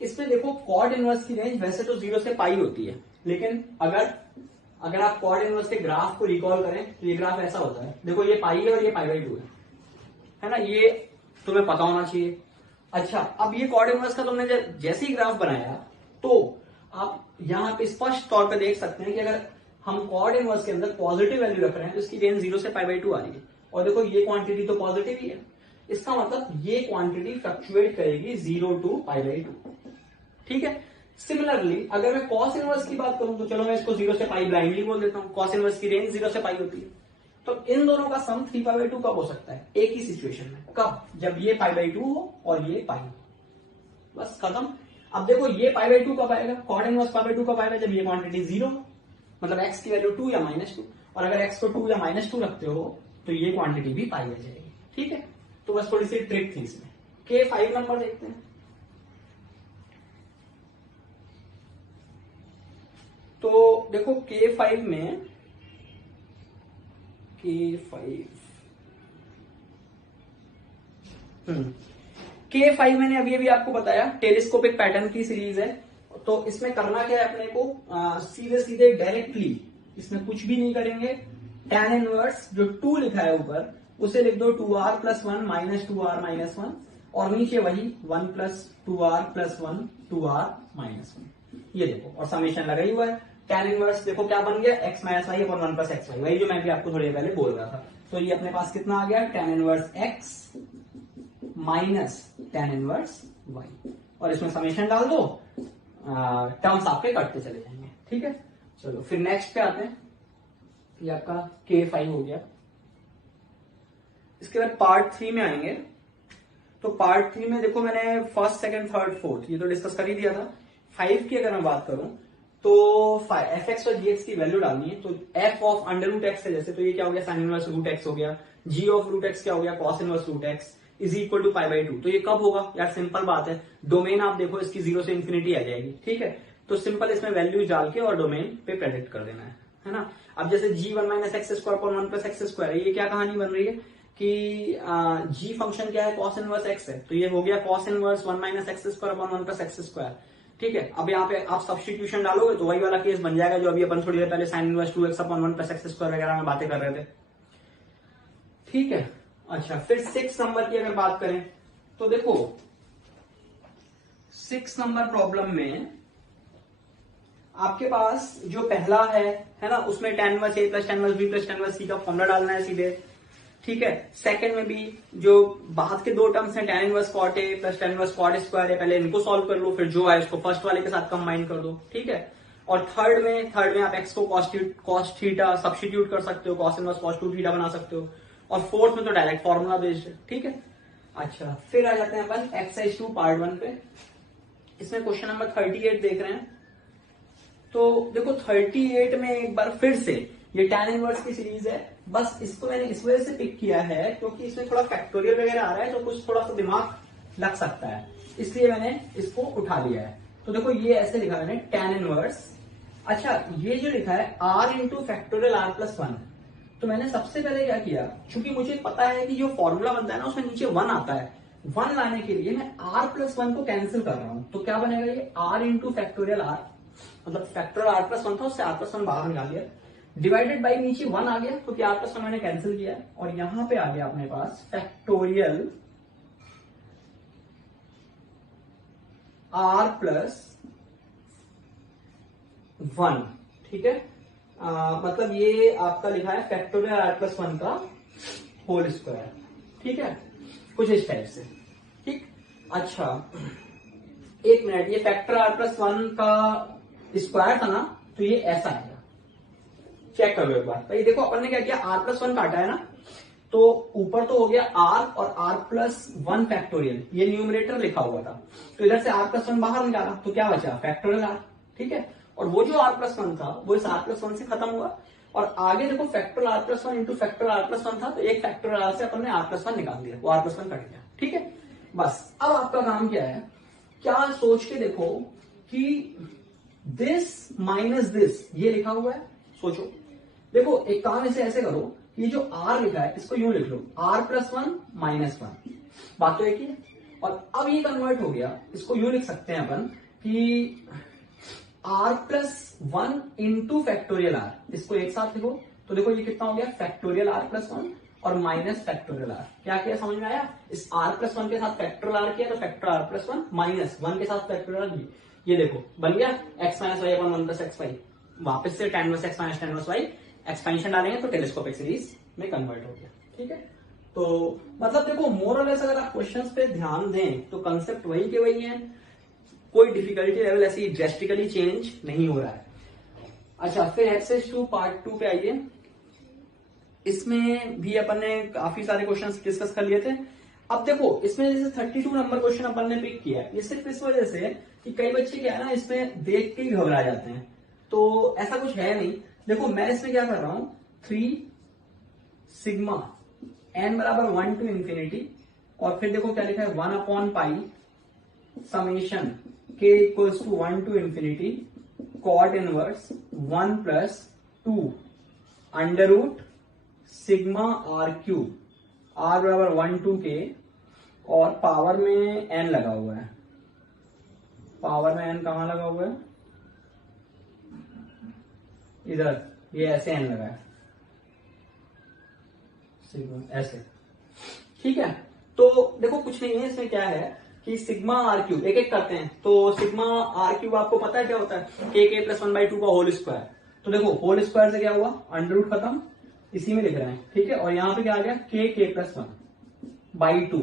इसमें देखो कॉड इनवर्स की रेंज वैसे तो 0 से पाई होती है, लेकिन अगर आप कॉड इनवर्स के ग्राफ को रिकॉल करें तो ये ग्राफ ऐसा होता है, देखो ये पाई है और ये π/2 है ना, ये तुम्हें पता होना चाहिए। अच्छा, अब ये कॉड इनवर्स का तुमने जैसे ही ग्राफ बनाया, तो आप यहाँ पे स्पष्ट तौर पर देख सकते हैं कि अगर हम कॉड इनवर्स के अंदर पॉजिटिव वैल्यू रख रहे हैं तो इसकी रेंज 0 से π/2 आ रही है, और देखो ये क्वांटिटी तो पॉजिटिव ही है, इसका मतलब ये क्वांटिटी फ्लक्चुएट करेगी 0 to π/2, ठीक है। सिमिलरली अगर मैं कॉस इनवर्स की बात करूं, तो चलो मैं इसको 0 से पाई ब्लाइंडली बोल देता हूं, कॉस इनवर्स की रेंज 0 से पाई होती है, तो इन दोनों का सम 3π/2 कब हो सकता है, एक ही सिचुएशन में, कब, जब ये π/2 हो और ये पाई, बस खत्म। अब देखो ये π/2 कब आएगा, कॉड इनवर्स π/2 कब आएगा, जब ये क्वांटिटी 0, मतलब x की वैल्यू 2 या -2, और अगर x को 2 या -2 रखते हो तो ये क्वांटिटी भी पाई आ जाएगी, ठीक है। तो बस थोड़ी सी ट्रिक थी इसमें। K5 नंबर देखते हैं। तो देखो K5 में, K5 मैंने अभी आपको बताया टेलीस्कोपिक पैटर्न की सीरीज है। तो इसमें करना क्या है अपने को, सीधे सीधे डायरेक्टली इसमें कुछ भी नहीं करेंगे, tan इनवर्स जो 2 लिखा है ऊपर उसे लिख दो 2r + 1 - 2r - 1, और नीचे वही 1 + 2r + 1 2r - 1, ये देखो, और समेशन लगा ही हुआ है। tan इनवर्स देखो क्या बन गया, x - y / 1 + xy, वही जो मैं भी आपको थोड़ी देर पहले बोल रहा था। तो ये अपने पास कितना आ गया, tan inverse x - tan inverse y, और इसमें समेशन डाल दो, टर्म्स आपके कटते चले जाएंगे, ठीक है। चलो फिर नेक्स्ट पे आते हैं, ये आपका K5 हो गया। इसके बाद पार्ट 3 में आएंगे। तो पार्ट 3 में देखो मैंने फर्स्ट, सेकंड, थर्ड, फोर्थ ये तो डिस्कस कर ही दिया था। 5 की अगर मैं बात करूं तो f(x) और gx की वैल्यू डालनी है। तो f ऑफ √x है जैसे, तो ये क्या हो गया, sin इनवर्स √x हो गया, g ऑफ √x क्या हो गया, cos inverse √x is equal to π/2। तो ये कब होगा यार, सिंपल बात है, डोमेन आप देखो इसकी 0 से इंफिनिटी आ जाएगी, ठीक है। तो सिंपल इसमें वैल्यूज डाल के और डोमेन पे प्रेडिक्ट कर देना है ना। अब जैसे g1 - x² / 1 + x², ये क्या कहानी बन रही है कि g फंक्शन क्या है, cos इनवर्स x है, तो ये हो गया cos इनवर्स 1 - x² / 1 + x², ठीक है। अब यहाँ पे आप सब्स्टिट्यूशन डालोगे तो वही वाला केस बन जाएगा जो अभी अपन थोड़ी देर पहले sin इनवर्स 2x / 1 + x² वगैरह में बातें कर रहे थे, ठीक है। अच्छा, फिर 6 नंबर की अगर बात करें तो देखो 6 नंबर प्रॉब्लम में आपके पास जो पहला है ना, उसमें tan inverse a + tan inverse b + tan inverse c का फॉर्मूला डालना है सीधे, ठीक है। सेकंड में भी जो बाद के दो टर्म्स हैं tan inverse cot a + tan inverse cot square है, पहले इनको सॉल्व कर लो, फिर जो आए उसको फर्स्ट वाले के साथ कंबाइन कर दो, ठीक है। और थर्ड में आप x को cos थीटा सब्स्टिट्यूट कर सकते हो, cos इनवर्स cos 2 थीटा बना सकते हो, और फोर्थ में तो डायरेक्ट फॉर्मूला बेस्ड है, ठीक है। अच्छा, फिर आ जाते हैं अपन एक्सरसाइज 2 पार्ट 1 पे। इसमें क्वेश्चन नंबर 38 देख रहे हैं। तो देखो 38 में एक बार फिर से ये tan इनवर्स की सीरीज है, बस इसको मैंने इस वजह से पिक किया है क्योंकि इसमें थोड़ा फैक्टोरियल वगैरह आ रहा है, तो कुछ थोड़ा सा दिमाग लग सकता है, इसलिए मैंने इसको उठा लिया है। तो देखो ये ऐसे लिखा मैंने tan इनवर्स। अच्छा, ये जो लिखा है r into factorial r plus 1, तो मैंने सबसे पहले क्या किया, क्योंकि मुझे पता है कि जो फॉर्मूला बनता है ना उसमें नीचे 1 आता है, 1 लाने के लिए मैं r प्लस 1 को कैंसिल कर रहा हूं। तो क्या बनेगा, ये r इंटू फैक्टोरियल r, मतलब फैक्टोरियल r प्लस 1 था, उससे r प्लस 1 बाहर निकाल दिया, डिवाइडेड बाई नीचे 1 आ गया क्योंकि r प्लस 1 मैंने कैंसिल किया, और यहां पे आ गया अपने पास फैक्टोरियल r प्लस 1। ठीक है, मतलब ये आपका लिखा है फैक्टोरियल r प्लस 1 का होल स्क्वायर। ठीक है, कुछ इस टाइप से। ठीक, अच्छा एक मिनट, ये फैक्टर r प्लस 1 का स्क्वायर था ना, तो ये ऐसा आएगा, चेक कर लो एक बार। भाई देखो अपन ने क्या किया, r प्लस 1 काटा है ना, तो ऊपर तो हो गया r और r प्लस 1 फैक्टोरियल, ये न्यूमरेटर लिखा हुआ था, तो इधर से r प्लस 1 बाहर निकाला, तो क्या बचा, फैक्टोरियल r। ठीक है, और वो जो r प्लस 1 था वो इस r प्लस 1 से खत्म हुआ, और आगे देखो factor r plus 1 into factor r plus 1 था, तो एक फैक्टर r से अपन ने r प्लस 1 निकाल दिया, वो r प्लस 1 कट गया। ठीक है, बस अब आपका काम क्या है, क्या सोच के देखो कि दिस माइनस दिस ये लिखा हुआ है, सोचो। देखो एक काम इसे ऐसे करो, ये जो r लिखा है इसको यूं लिख लो, r प्लस 1 माइनस 1, बात तो एक ही है। और अब ये कन्वर्ट हो गया, इसको यूं लिख सकते हैं अपन कि r plus 1 into factorial r, इसको एक साथ लिखो, तो देखो ये कितना हो गया, फैक्टोरियल r प्लस 1 और माइनस फैक्टोरियल r। क्या किया समझ में आया, इस r प्लस 1 के साथ फैक्टोरियल r किया, तो फैक्टर r प्लस 1 माइनस 1 के साथ फैक्टोरियल r, ये देखो बन गया x minus y upon 1 plus x y, वापस से tan inverse x minus tan inverse y expansion डालेंगे तो टेलीस्कोपिक सीरीज में कन्वर्ट हो गया। ठीक है, तो मतलब देखो मोर और लेस अगर आप क्वेश्चंस पे ध्यान दें तो कंसेप्ट वही के वही है, कोई डिफिकल्टी लेवल ऐसी ड्रेस्टिकली चेंज नहीं हो रहा है। अच्छा, फिर एक्सरसाइज 2 पार्ट 2 पे आइए, इसमें भी अपन ने काफी सारे क्वेश्चंस डिस्कस कर लिए थे। अब देखो इसमें जैसे 32 नंबर क्वेश्चन अपन ने पिक किया है, ये सिर्फ इस वजह से कि कई बच्चे क्या है ना, इसमें देख के ही घबरा जाते हैं, तो ऐसा कुछ है नहीं। देखो मैं इसमें क्या कर रहा हूं, 3 सिग्मा n बराबर 1 टू इंफिनिटी, और फिर देखो क्या लिखा है, 1 upon pi summation k equals to 1 to infinity cot inverse 1 plus 2 under root sigma r cube, r बराबर 1 टू k, और पावर में n लगा हुआ है, पावर में n कहां लगा हुआ है, इधर ये ऐसे n लगा है, सिग्मा ऐसे। ठीक है, तो देखो कुछ नहीं है, इसमें क्या है कि सिग्मा आर क्यूब, एक एक करते हैं, तो सिग्मा आर क्यूब आपको पता है क्या होता है, के प्लस 1/2 का होल स्क्वायर। तो देखो होल स्क्वायर से क्या हुआ, अंडर रूट खत्म, इसी में लिख रहे हैं। ठीक है, और यहां पे क्या आ गया, के प्लस 1/2,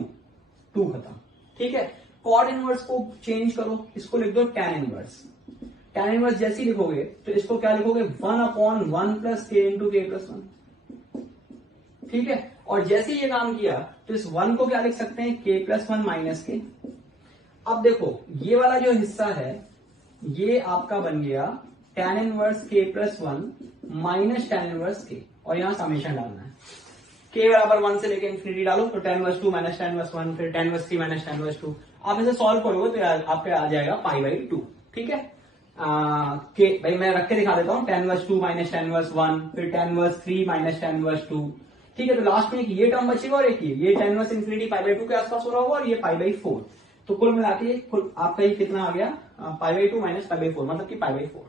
2 खत्म। ठीक है, कॉड इनवर्स को चेंज करो, इसको लिख दो tan इनवर्स। tan इनवर्स जैसे ही लिखोगे तो इसको क्या लिखोगे, 1 अपॉन 1 प्लस के इंटू के प्लस 1। ठीक है, और जैसे ये काम किया तो इस 1 को क्या लिख सकते हैं, k प्लस 1 माइनस के। अब देखो ये वाला जो हिस्सा है ये आपका बन गया tan inverse k plus 1 minus tan inverse k, और यहां समेशन डालना है, k बराबर 1 से लेके इंफिनिटी डालो, तो tan inverse 2 minus tan inverse 1, फिर tan inverse 3 minus tan inverse 2। आप इसे सॉल्व करोगे तो आपके आ जाएगा π/2। ठीक है, के भाई मैं रख के दिखा देता हूँ, tan inverse 2 minus tan inverse 1, फिर tan inverse 3 minus tan inverse 2। ठीक है, तो लास्ट में एक ये टर्म बचेगा और एक ये tan इनवर्स इंफिनिटी π/2 के आसपास हो रहा होगा, और ये π/4। तो कुल मिला के आपका ये कितना आ गया, π/2 माइनस π/4, मतलब कि π/4।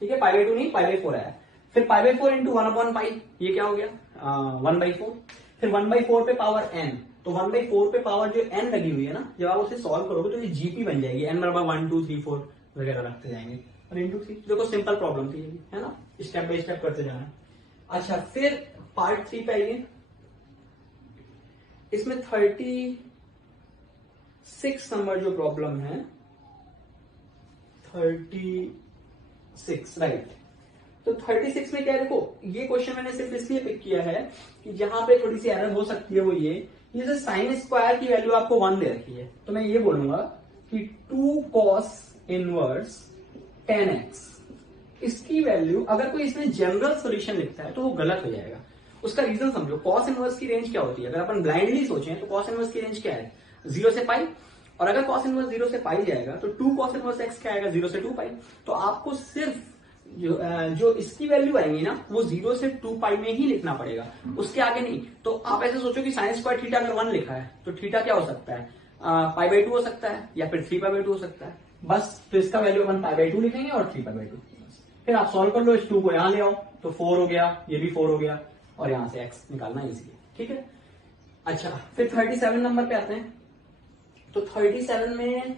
ठीक है, π/2 नहीं π/4 आया, फिर π/4 इंटू 1 अपॉन पाई, ये क्या हो गया 1/4, फिर 1/4 पे पावर n, तो 1/4 पे पावर जो n लगी हुई है ना, जब आप उसे सॉल्व करोगे तो ये जीपी बन जाएगी, n बराबर 1 2 3 4 वगैरह रखते जाएंगे, और इंटू 3। देखो सिंपल प्रॉब्लम थी ये, है ना, स्टेप बाय स्टेप करते जाना। अच्छा, फिर पार्ट 3 पे आइए, इसमें 36 नंबर जो प्रॉब्लम है, 36 राइट। तो 36 में क्या है, देखो ये क्वेश्चन मैंने सिर्फ इसलिए पिक किया है कि जहां पे थोड़ी सी एरर हो सकती है वो ये जो साइन स्क्वायर की वैल्यू आपको 1 दे रखी है, तो मैं ये बोलूंगा कि 2 cos इनवर्स 10x, इसकी वैल्यू अगर कोई इसमें जनरल सॉल्यूशन लिखता है तो वो गलत हो जाएगा, उसका रीजन समझो। कॉस इनवर्स की रेंज क्या होती है, अगर अपन ब्लाइंडली सोचें तो कॉस इनवर्स की रेंज क्या है, 0 से पाई। और अगर कॉस इनवर्स 0 से पाई जाएगा तो 2 कॉस इनवर्स एक्स क्या आएगा, 0 से 2 पाई। तो आपको सिर्फ जो इसकी वैल्यू आएंगी ना वो 0 से 2 पाई में ही लिखना पड़ेगा, उसके आगे नहीं। तो आप ऐसे सोचो कि साइन स्क्वायर थीटा अगर 1 लिखा है तो थीटा क्या हो सकता है, पाई बाई 2 हो सकता है या फिर 3 पाई बाई 2 हो सकता है। बस तो इसका वैल्यू अपन पाई बाई 2 लिखेंगे और 3 पाई बाई 2। फिर आप सॉल्व कर लो, इस 2 को यहां ले आओ तो 4 हो गया, ये भी 4 हो गया, और यहां से x निकालना इजी है। ठीक है। अच्छा फिर 37 नंबर पे आते हैं। तो 37 में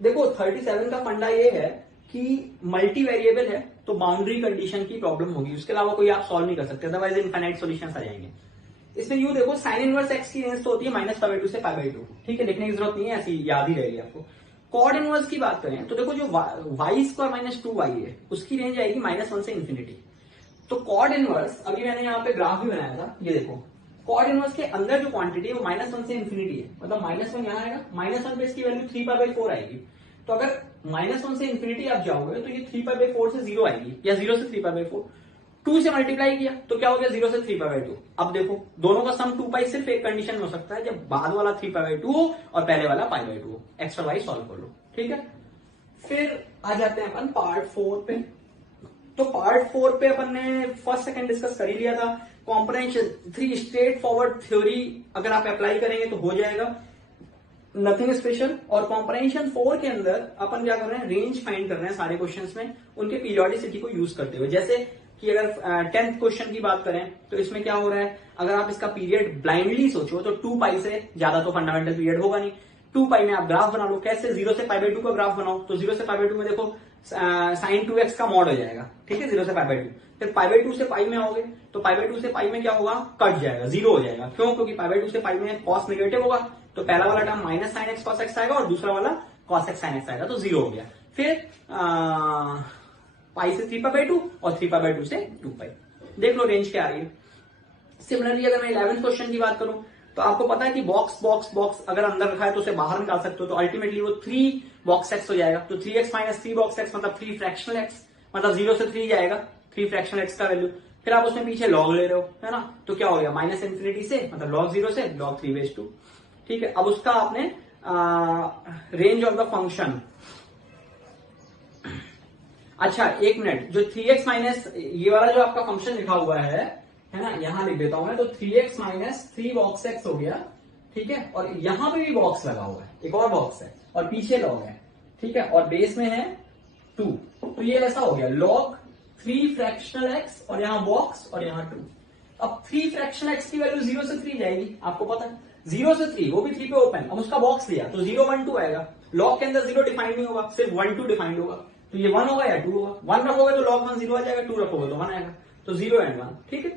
देखो 37 का फंडा ये है कि मल्टी वेरिएबल है तो बाउंड्री कंडीशन की प्रॉब्लम होगी, उसके अलावा कोई आप सॉल्व नहीं कर सकते, अदरवाइज इनफाइनाइट सॉल्यूशन आ जाएंगे। इसमें यूं देखो साइन इनवर्स एक्स की रेंज तो होती है -π/2 से π/2। ठीक है, लिखने की जरूरत नहीं है, ऐसी याद ही रहेगी आपको। कॉड इनवर्स की बात करें तो देखो जो y² - 2y है उसकी रेंज आएगी -1 से इंफिनिटी। तो कॉड इनवर्स अभी मैंने यहाँ पे ग्राफ भी बनाया था, ये देखो कॉड इनवर्स के अंदर जो क्वांटिटी है वो -1 से इंफिनिटी है, मतलब -1 यहाँ आएगा, -1 पे इसकी वैल्यू 3π/4 आएगी। तो अगर -1 से इंफिनिटी आप जाओगे तो ये 3π/4 से 0 आएगी, या 0 से 3π/4। 2 से मल्टीप्लाई किया तो क्या हो गया, 0 से 3π/2। अब देखो दोनों का सम 2 पाई सिर्फ एक कंडीशन में हो सकता है, जब बाद वाला 3π/2 हो और पहले वाला π/2 हो। एक्स और वाई सॉल्व कर लो। ठीक है, फिर आ जाते हैं अपन पार्ट 4 पे। तो पार्ट 4 पे अपन ने फर्स्ट सेकंड डिस्कस कर ही लिया था। कॉम्प्रहेंशन 3 स्ट्रेट फॉरवर्ड थ्योरी अगर आप अप्लाई करेंगे तो हो जाएगा, नथिंग स्पेशल। और कॉम्प्रहेंशन 4 के अंदर अपन क्या कर रहे हैं, रेंज फाइंड कर रहे हैं सारे क्वेश्चंस में उनके पीरियोडिसिटी को यूज करते हुए। जैसे कि अगर 10th क्वेश्चन की बात करें तो इसमें क्या हो रहा है, अगर आप इसका पीरियड ब्लाइंडली सोचो तो 2 पाई से ज्यादा तो फंडामेंटल पीरियड होगा नहीं। 2 पाई में आप ग्राफ बना लो, कैसे, 0 से π/2 का ग्राफ बनाओ। तो 0 से π/2 में देखो sin 2x का मॉड हो जाएगा। ठीक है, 0 से π/2। फिर π/2 से पाई में आओगे तो π/2 से पाई में क्या होगा, कट जाएगा, 0 हो जाएगा। क्यों, क्योंकि π/2 से पाई में कॉस नेगेटिव होगा, तो पहला वाला term -sin x cos x आएगा और दूसरा वाला cos x sin x आएगा, तो 0 हो गया। फिर पाई से 3π/2 और 3π/2 से 2 पाई। देख लो रेंज क्या आ रही है। सिमिलरली अगर मैं 11th क्वेश्चन की बात करूं तो आपको पता है कि बॉक्स बॉक्स बॉक्स अगर अंदर रखा है तो उसे बाहर निकाल सकते हो, तो अल्टीमेटली वो 3 बॉक्स एक्स हो जाएगा। तो 3x - 3 बॉक्स एक्स मतलब 3 फ्रैक्शनल एक्स, मतलब 0 से 3 जाएगा 3 फ्रैक्शनल एक्स का वैल्यू। फिर आप उसमें पीछे लॉग ले रहे हो, है ना, तो क्या हो गया, -∞ से मतलब log 0 से log 3/2। ठीक है, अब उसका आपने रेंज ऑफ द फंक्शन, अच्छा एक मिनट, जो 3x माइनस ये वाला जो आपका फंक्शन लिखा हुआ है ना, यहां लिख देता हूं मैं। तो 3x - 3 बॉक्स एक्स हो गया। ठीक है, और यहां पे भी बॉक्स लगा हुआ है, एक और बॉक्स है और पीछे लॉग है। ठीक है, और बेस में है 2, तो ये ऐसा हो गया log 3 फ्रैक्शनल एक्स और यहां बॉक्स और यहां 2। अब 3 फ्रैक्शनल एक्स की वैल्यू 0 से 3 जाएगी, आपको पता है 0 से 3, वो भी 3 पे ओपन। अब उसका बॉक्स लिया तो 0 1 2 आएगा। लॉग के अंदर 0 डिफाइंड नहीं होगा, सिर्फ 1 2 डिफाइंड होगा, तो ये 1 होगा या 2 होगा। 1 रखोगे तो log 1 0 आ जाएगा, 2 रखोगे तो 1 आएगा, तो 0 and 1। ठीक है,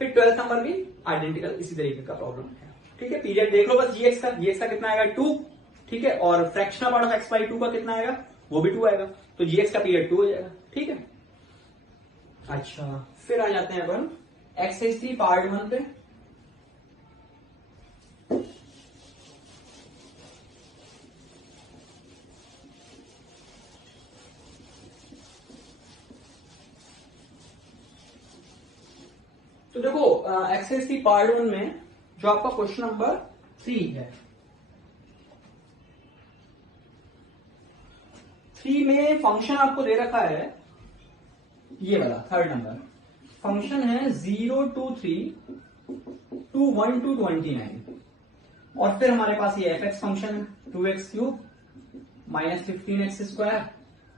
फिर 12th नंबर भी आइडेंटिकल इसी तरीके का प्रॉब्लम है। ठीक है, पीरियड देख लो बस, जीएक्स का कितना आएगा, 2। ठीक है, और फ्रैक्शनल पार्ट ऑफ x/2 का कितना आएगा, वो भी 2 आएगा, तो जीएक्स का पीरियड 2 हो जाएगा। ठीक है, अच्छा फिर आ जाते हैं अपन एक्सरसाइज 3 पार्ट 1 पे। तो देखो एक्सरसाइज 3 पार्ट 1 में जो आपका क्वेश्चन नंबर 3 है, 3 में फंक्शन आपको दे रखा है, ये वाला 3rd नंबर फंक्शन है 0 to 3 to 1 to 29। और फिर हमारे पास ये fx फंक्शन है 2x³ -15x²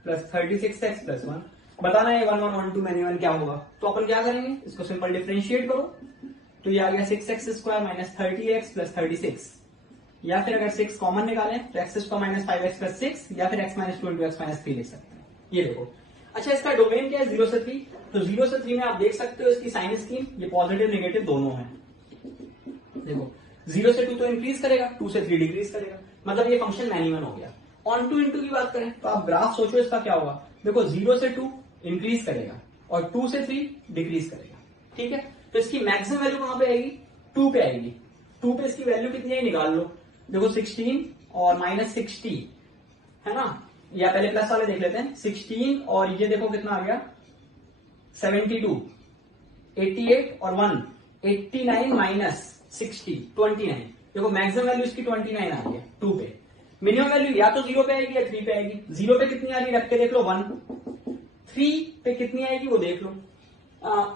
+ 36x + 1। बताना है 1 1 1 2 मैंने 1 क्या होगा, तो अपन क्या करेंगे, इसको सिंपल डिफरेंशिएट करो, तो ये आ गया 6x² - 30x + 36। या फिर अगर 6 कॉमन निकालें तो x² - 5x + 6, या फिर x - 2 × x - 3 लिख सकते हैं। ये देखो, अच्छा इसका डोमेन क्या है, 0 से 3। तो 0 से 3 में आप देख सकते हो इसकी साइन स्कीम, ये पॉजिटिव नेगेटिव दोनों है। देखो 0 से 2 तो इंक्रीज करेगा, 2 से 3 डिक्रीज करेगा, मतलब ये फंक्शन मैन्युअल हो गया। ऑन टू इंटू की बात करें तो आप ग्राफ सोचो इसका क्या होगा। देखो 0 से 2 इंक्रीज करेगा और 2 से 3 डिक्रीज करेगा। ठीक है, तो इसकी मैक्सिमम वैल्यू कहां पे आएगी, 2 पे आएगी। 2 पे इसकी वैल्यू कितनी है निकाल लो। देखो 16 और -60 है ना, या पहले प्लस वाले देख लेते हैं। 16 और ये देखो कितना आ गया 72, 88 और 1 89 माइनस 60 29। देखो मैक्सिमम वैल्यू इसकी 29 आ रही है 2 पे, मिनिमम वैल्यू या तो 0 पे आएगी या 3 पे आएगी। 0 पे कितनी आ रही है रख के देख लो 1, 3 पे कितनी आएगी वो देख लो।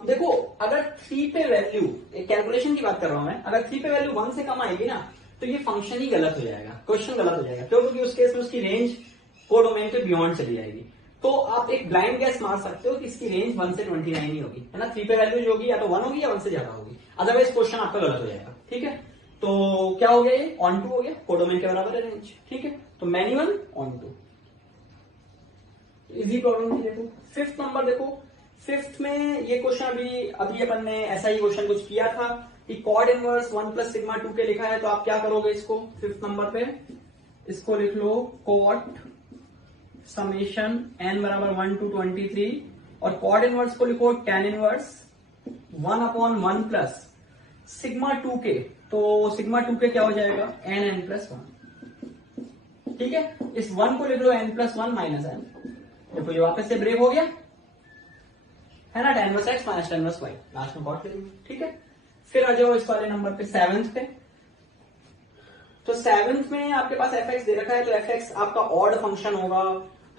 देखो अगर 3 पे वैल्यू, कैलकुलेशन की बात कर रहा हूं मैं, अगर 3 पे वैल्यू 1 से कम आएगी ना तो ये फंक्शन ही गलत हो जाएगा, क्वेश्चन गलत हो जाएगा। क्यों? क्योंकि उस केस में उसकी रेंज कोडोमेन के बियॉन्ड चली जाएगी। तो आप एक ब्लाइंड गैस मार सकते हो कि इसकी रेंज 1 से 29 ही होगी, है ना। 3 पे वैल्यू जो होगी या तो 1 होगी या 1 से ज्यादा होगी, अदरवाइज क्वेश्चन आपका गलत हो जाएगा। ठीक है, तो क्या हो गया ये ऑन टू हो गया, कोडोमेन के बराबर है रेंज। ठीक है, तो many one onto, easy problem थी। देखो 5th नंबर, देखो 5th में ये क्वेश्चन अभी अपन ने ऐसा ही क्वेश्चन कुछ किया था कि कॉड इनवर्स 1 प्लस सिग्मा 2 के लिखा है। तो आप क्या करोगे इसको 5th नंबर पे, इसको लिख लो कॉट समेशन n बराबर 1 to 23, और कॉड इनवर्स को लिखो tan इनवर्स 1/1 प्लस सिग्मा 2 के। तो सिग्मा 2 के क्या हो जाएगा n+1। ठीक है, इस 1 को लिख लो n+1 माइनस n। देखो ये वापस से ब्रेक हो गया, है ना, tan x minus tan y, last में कॉट करेंगे। ठीक है, फिर आ जाओ इस वाले नंबर पे 7th पे। तो 7th में आपके पास fx दे रखा है, तो fx आपका ऑड फंक्शन होगा,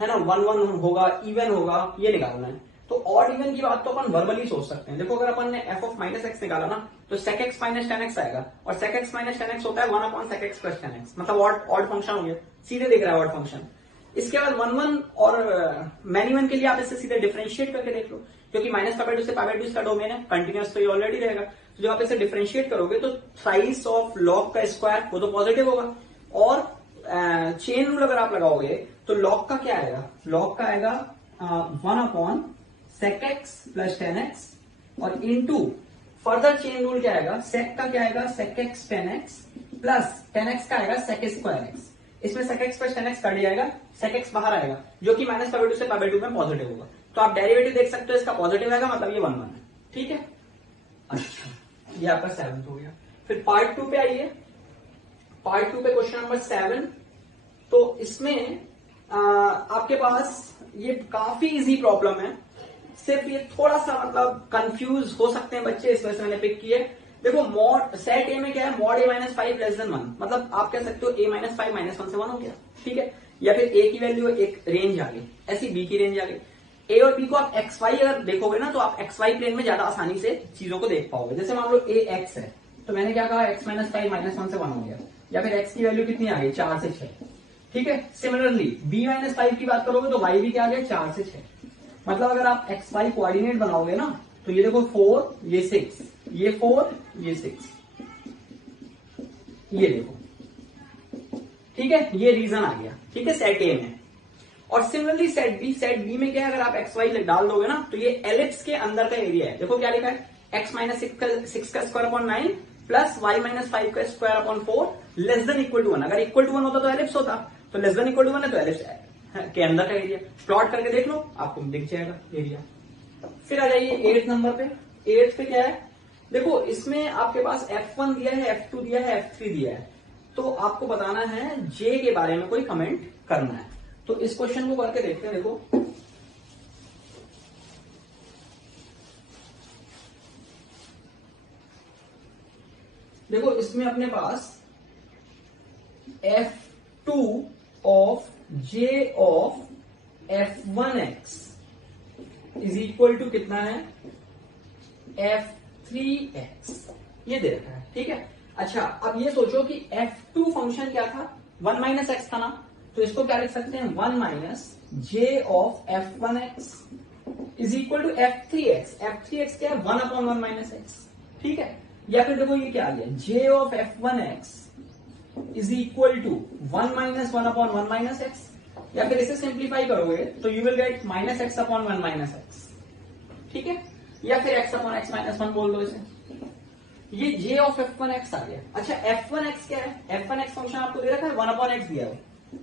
है ना, 1 होगा, इवन होगा, ये निकालना है। तो ऑड इवन की बात तो अपन वर्बली सोच सकते हैं। देखो अगर अपन ने f ऑफ माइनस एक्स निकाला ना तो sec x minus tan x आएगा, और sec x minus tan x होता है 1/sec x plus tan x, मतलब ऑड फंक्शन हो गया, सीधे दिख रहा है ऑड फंक्शन। इसके बाद 1 और मैनी वन के लिए आप इससे सीधे डिफरेंशिएट करके देख लो, क्योंकि -π/2 से π/2 इसका डोमेन है, कंटिन्यूअस तो ये ऑलरेडी रहेगा। तो जब आप इसे डिफरेंशिएट करोगे तो साइज ऑफ लॉग का स्क्वायर वो तो पॉजिटिव होगा, और चेन रूल अगर आप लगाओगे तो लॉग का क्या आएगा, लॉग का आएगा 1/sec x plus tan x, और इनटू फर्दर चेन रूल क्या आएगा, sec का क्या आएगा sec x tan x plus tan x का आएगा sec स्क्वायर x। इसमें sec x plus tan x cut जाएगा, sec x बाहर आएगा, जो कि -π/2 से π/2 में पॉजिटिव होगा। तो आप डेरिवेटिव देख सकते हो, इसका पॉजिटिव आएगा, मतलब ये 1 है। ठीक है, अच्छा ये आपका 7th हो गया। फिर पार्ट 2 पे आइए, पार्ट 2 पे क्वेश्चन नंबर 7। तो इसमें आपके पास ये काफी इजी प्रॉब्लम है, सिर्फ ये थोड़ा सा मतलब कंफ्यूज हो सकते हैं बच्चे, इस वजह से मैंने पिक किया है। देखो मॉड सेट ए में क्या है, मॉड a-5 लेस देन 1, मतलब आप कह सकते हो a-5 -1 से 1 हो गया। ठीक है, या फिर a की वैल्यू एक रेंज आ गई, ऐसी b की रेंज आ गई। a और b को आप xy अगर देखोगे ना तो आप xy प्लेन में ज्यादा आसानी से चीजों को देख पाओगे। जैसे मान लो a x है, तो मैंने क्या कहा x-5 -1 से 1 हो गया, या फिर x की वैल्यू कितनी आ गई 4 से 6। ठीक है, सिमिलरली b-5 की बात करोगे तो y भी क्या आ गया 4 से 6। मतलब अगर आप xy कोऑर्डिनेट बनाओगे ना तो ये देखो 4 ये 6, ये 4 ये 6, ये देखो। ठीक है, ये रीजन आ गया। ठीक है, सेट ए में। और सिमिलरली सेट बी में क्या है, अगर आप xy डाल दोगे ना तो ये एलिप्स के अंदर का एरिया है। देखो क्या लिखा है, x माइनस 6 का स्क्वायर अपॉन 9 प्लस y माइनस 5 का square upon 4 less than equal to 1। अगर इक्वल टू 1 होता तो एलिप्स होता, तो लेस देन इक्वल टू 1 है तो एलिप्स के अंदर का एरिया। प्लॉट करके देख लो, आपको दिख जाएगा एरिया। फिर आ जाइए 8th नंबर पे। 8th पे क्या है, देखो इसमें आपके पास F1 दिया है, F2 दिया है, F3 दिया है। तो आपको बताना है J के बारे में कोई कमेंट करना है। तो इस क्वेश्चन को करके देखते हैं। देखो इसमें अपने पास F2 of J of F1x is equal to कितना है F3x, ये दे रखा है। ठीक है, अच्छा अब ये सोचो कि F2 फंक्शन क्या था, 1 माइनस एक्स था ना, तो इसको क्या लिख सकते हैं 1 minus J of F1x is equal to F3x। F3x क्या है 1/1 माइनस एक्स। ठीक है, या फिर देखो ये क्या आ गया J of F1x is equal to 1 minus 1/1 minus x, या फिर इसे सिंप्लीफाई करोगे तो you will get minus x upon 1 minus x. ठीक है, या फिर x अपॉन x माइनस 1 बोल दो इसे। ये J ऑफ F1x आ गया। अच्छा F1x क्या है, F1x फंक्शन आपको दे रखा है 1/x दिया है,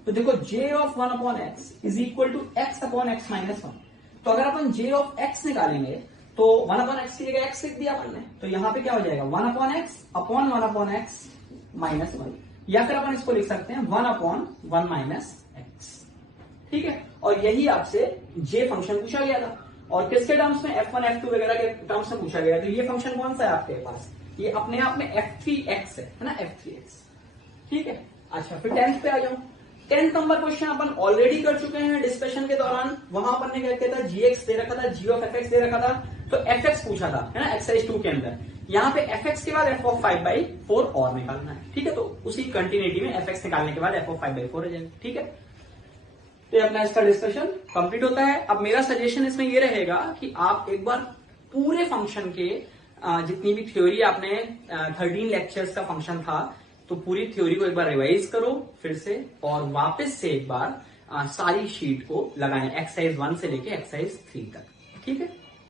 तो देखो J of 1/x is equal to x upon x minus 1। तो अगर अपन J ऑफ x निकालेंगे तो 1/x की जगह x लिख दिया अपन ने, तो यहां पे क्या हो जाएगा 1/x अपॉन 1/x माइनस 1, या फिर अपन इसको लिख सकते हैं 1/1 माइनस x। ठीक है, और यही आपसे J फंक्शन पूछा गया था। और किसके टर्म्स में, F1 F2 वगैरह के टर्म्स में पूछा गया। तो ये फंक्शन कौन सा है आपके पास, ये अपने आप में F3x है ना, F3x। ठीक है, अच्छा फिर 10th पे आ जाओ। 10th नंबर क्वेश्चन अपन ऑलरेडी कर चुके हैं डिस्कशन के दौरान। वहां अपन ने क्या किया था, gx दे रखा था, g of fx दे रखा था, तो fx पूछा था है ना एक्सरसाइज 2 के अंदर। यहाँ पे fx के बाद f of 5/4 और निकालना है। ठीक है, तो उसी कंटिन्यूटी में fx निकालने के बाद f of 5/4 हो जाएगा। ठीक है, तो अपना इसका डिस्कशन कंप्लीट होता है। अब मेरा सजेशन इसमें ये रहेगा कि आप एक बार पूरे फंक्शन के जितनी भी थ्योरी आपने 13 लेक्चर्स का फंक्शन था, तो पूरी थ्योरी को एक बार रिवाइज करो फिर से, और वापस से एक बार सारी शीट को लगाएं एक्सरसाइज 1 से लेके एक्सरसाइज 3 तक। ठीक है।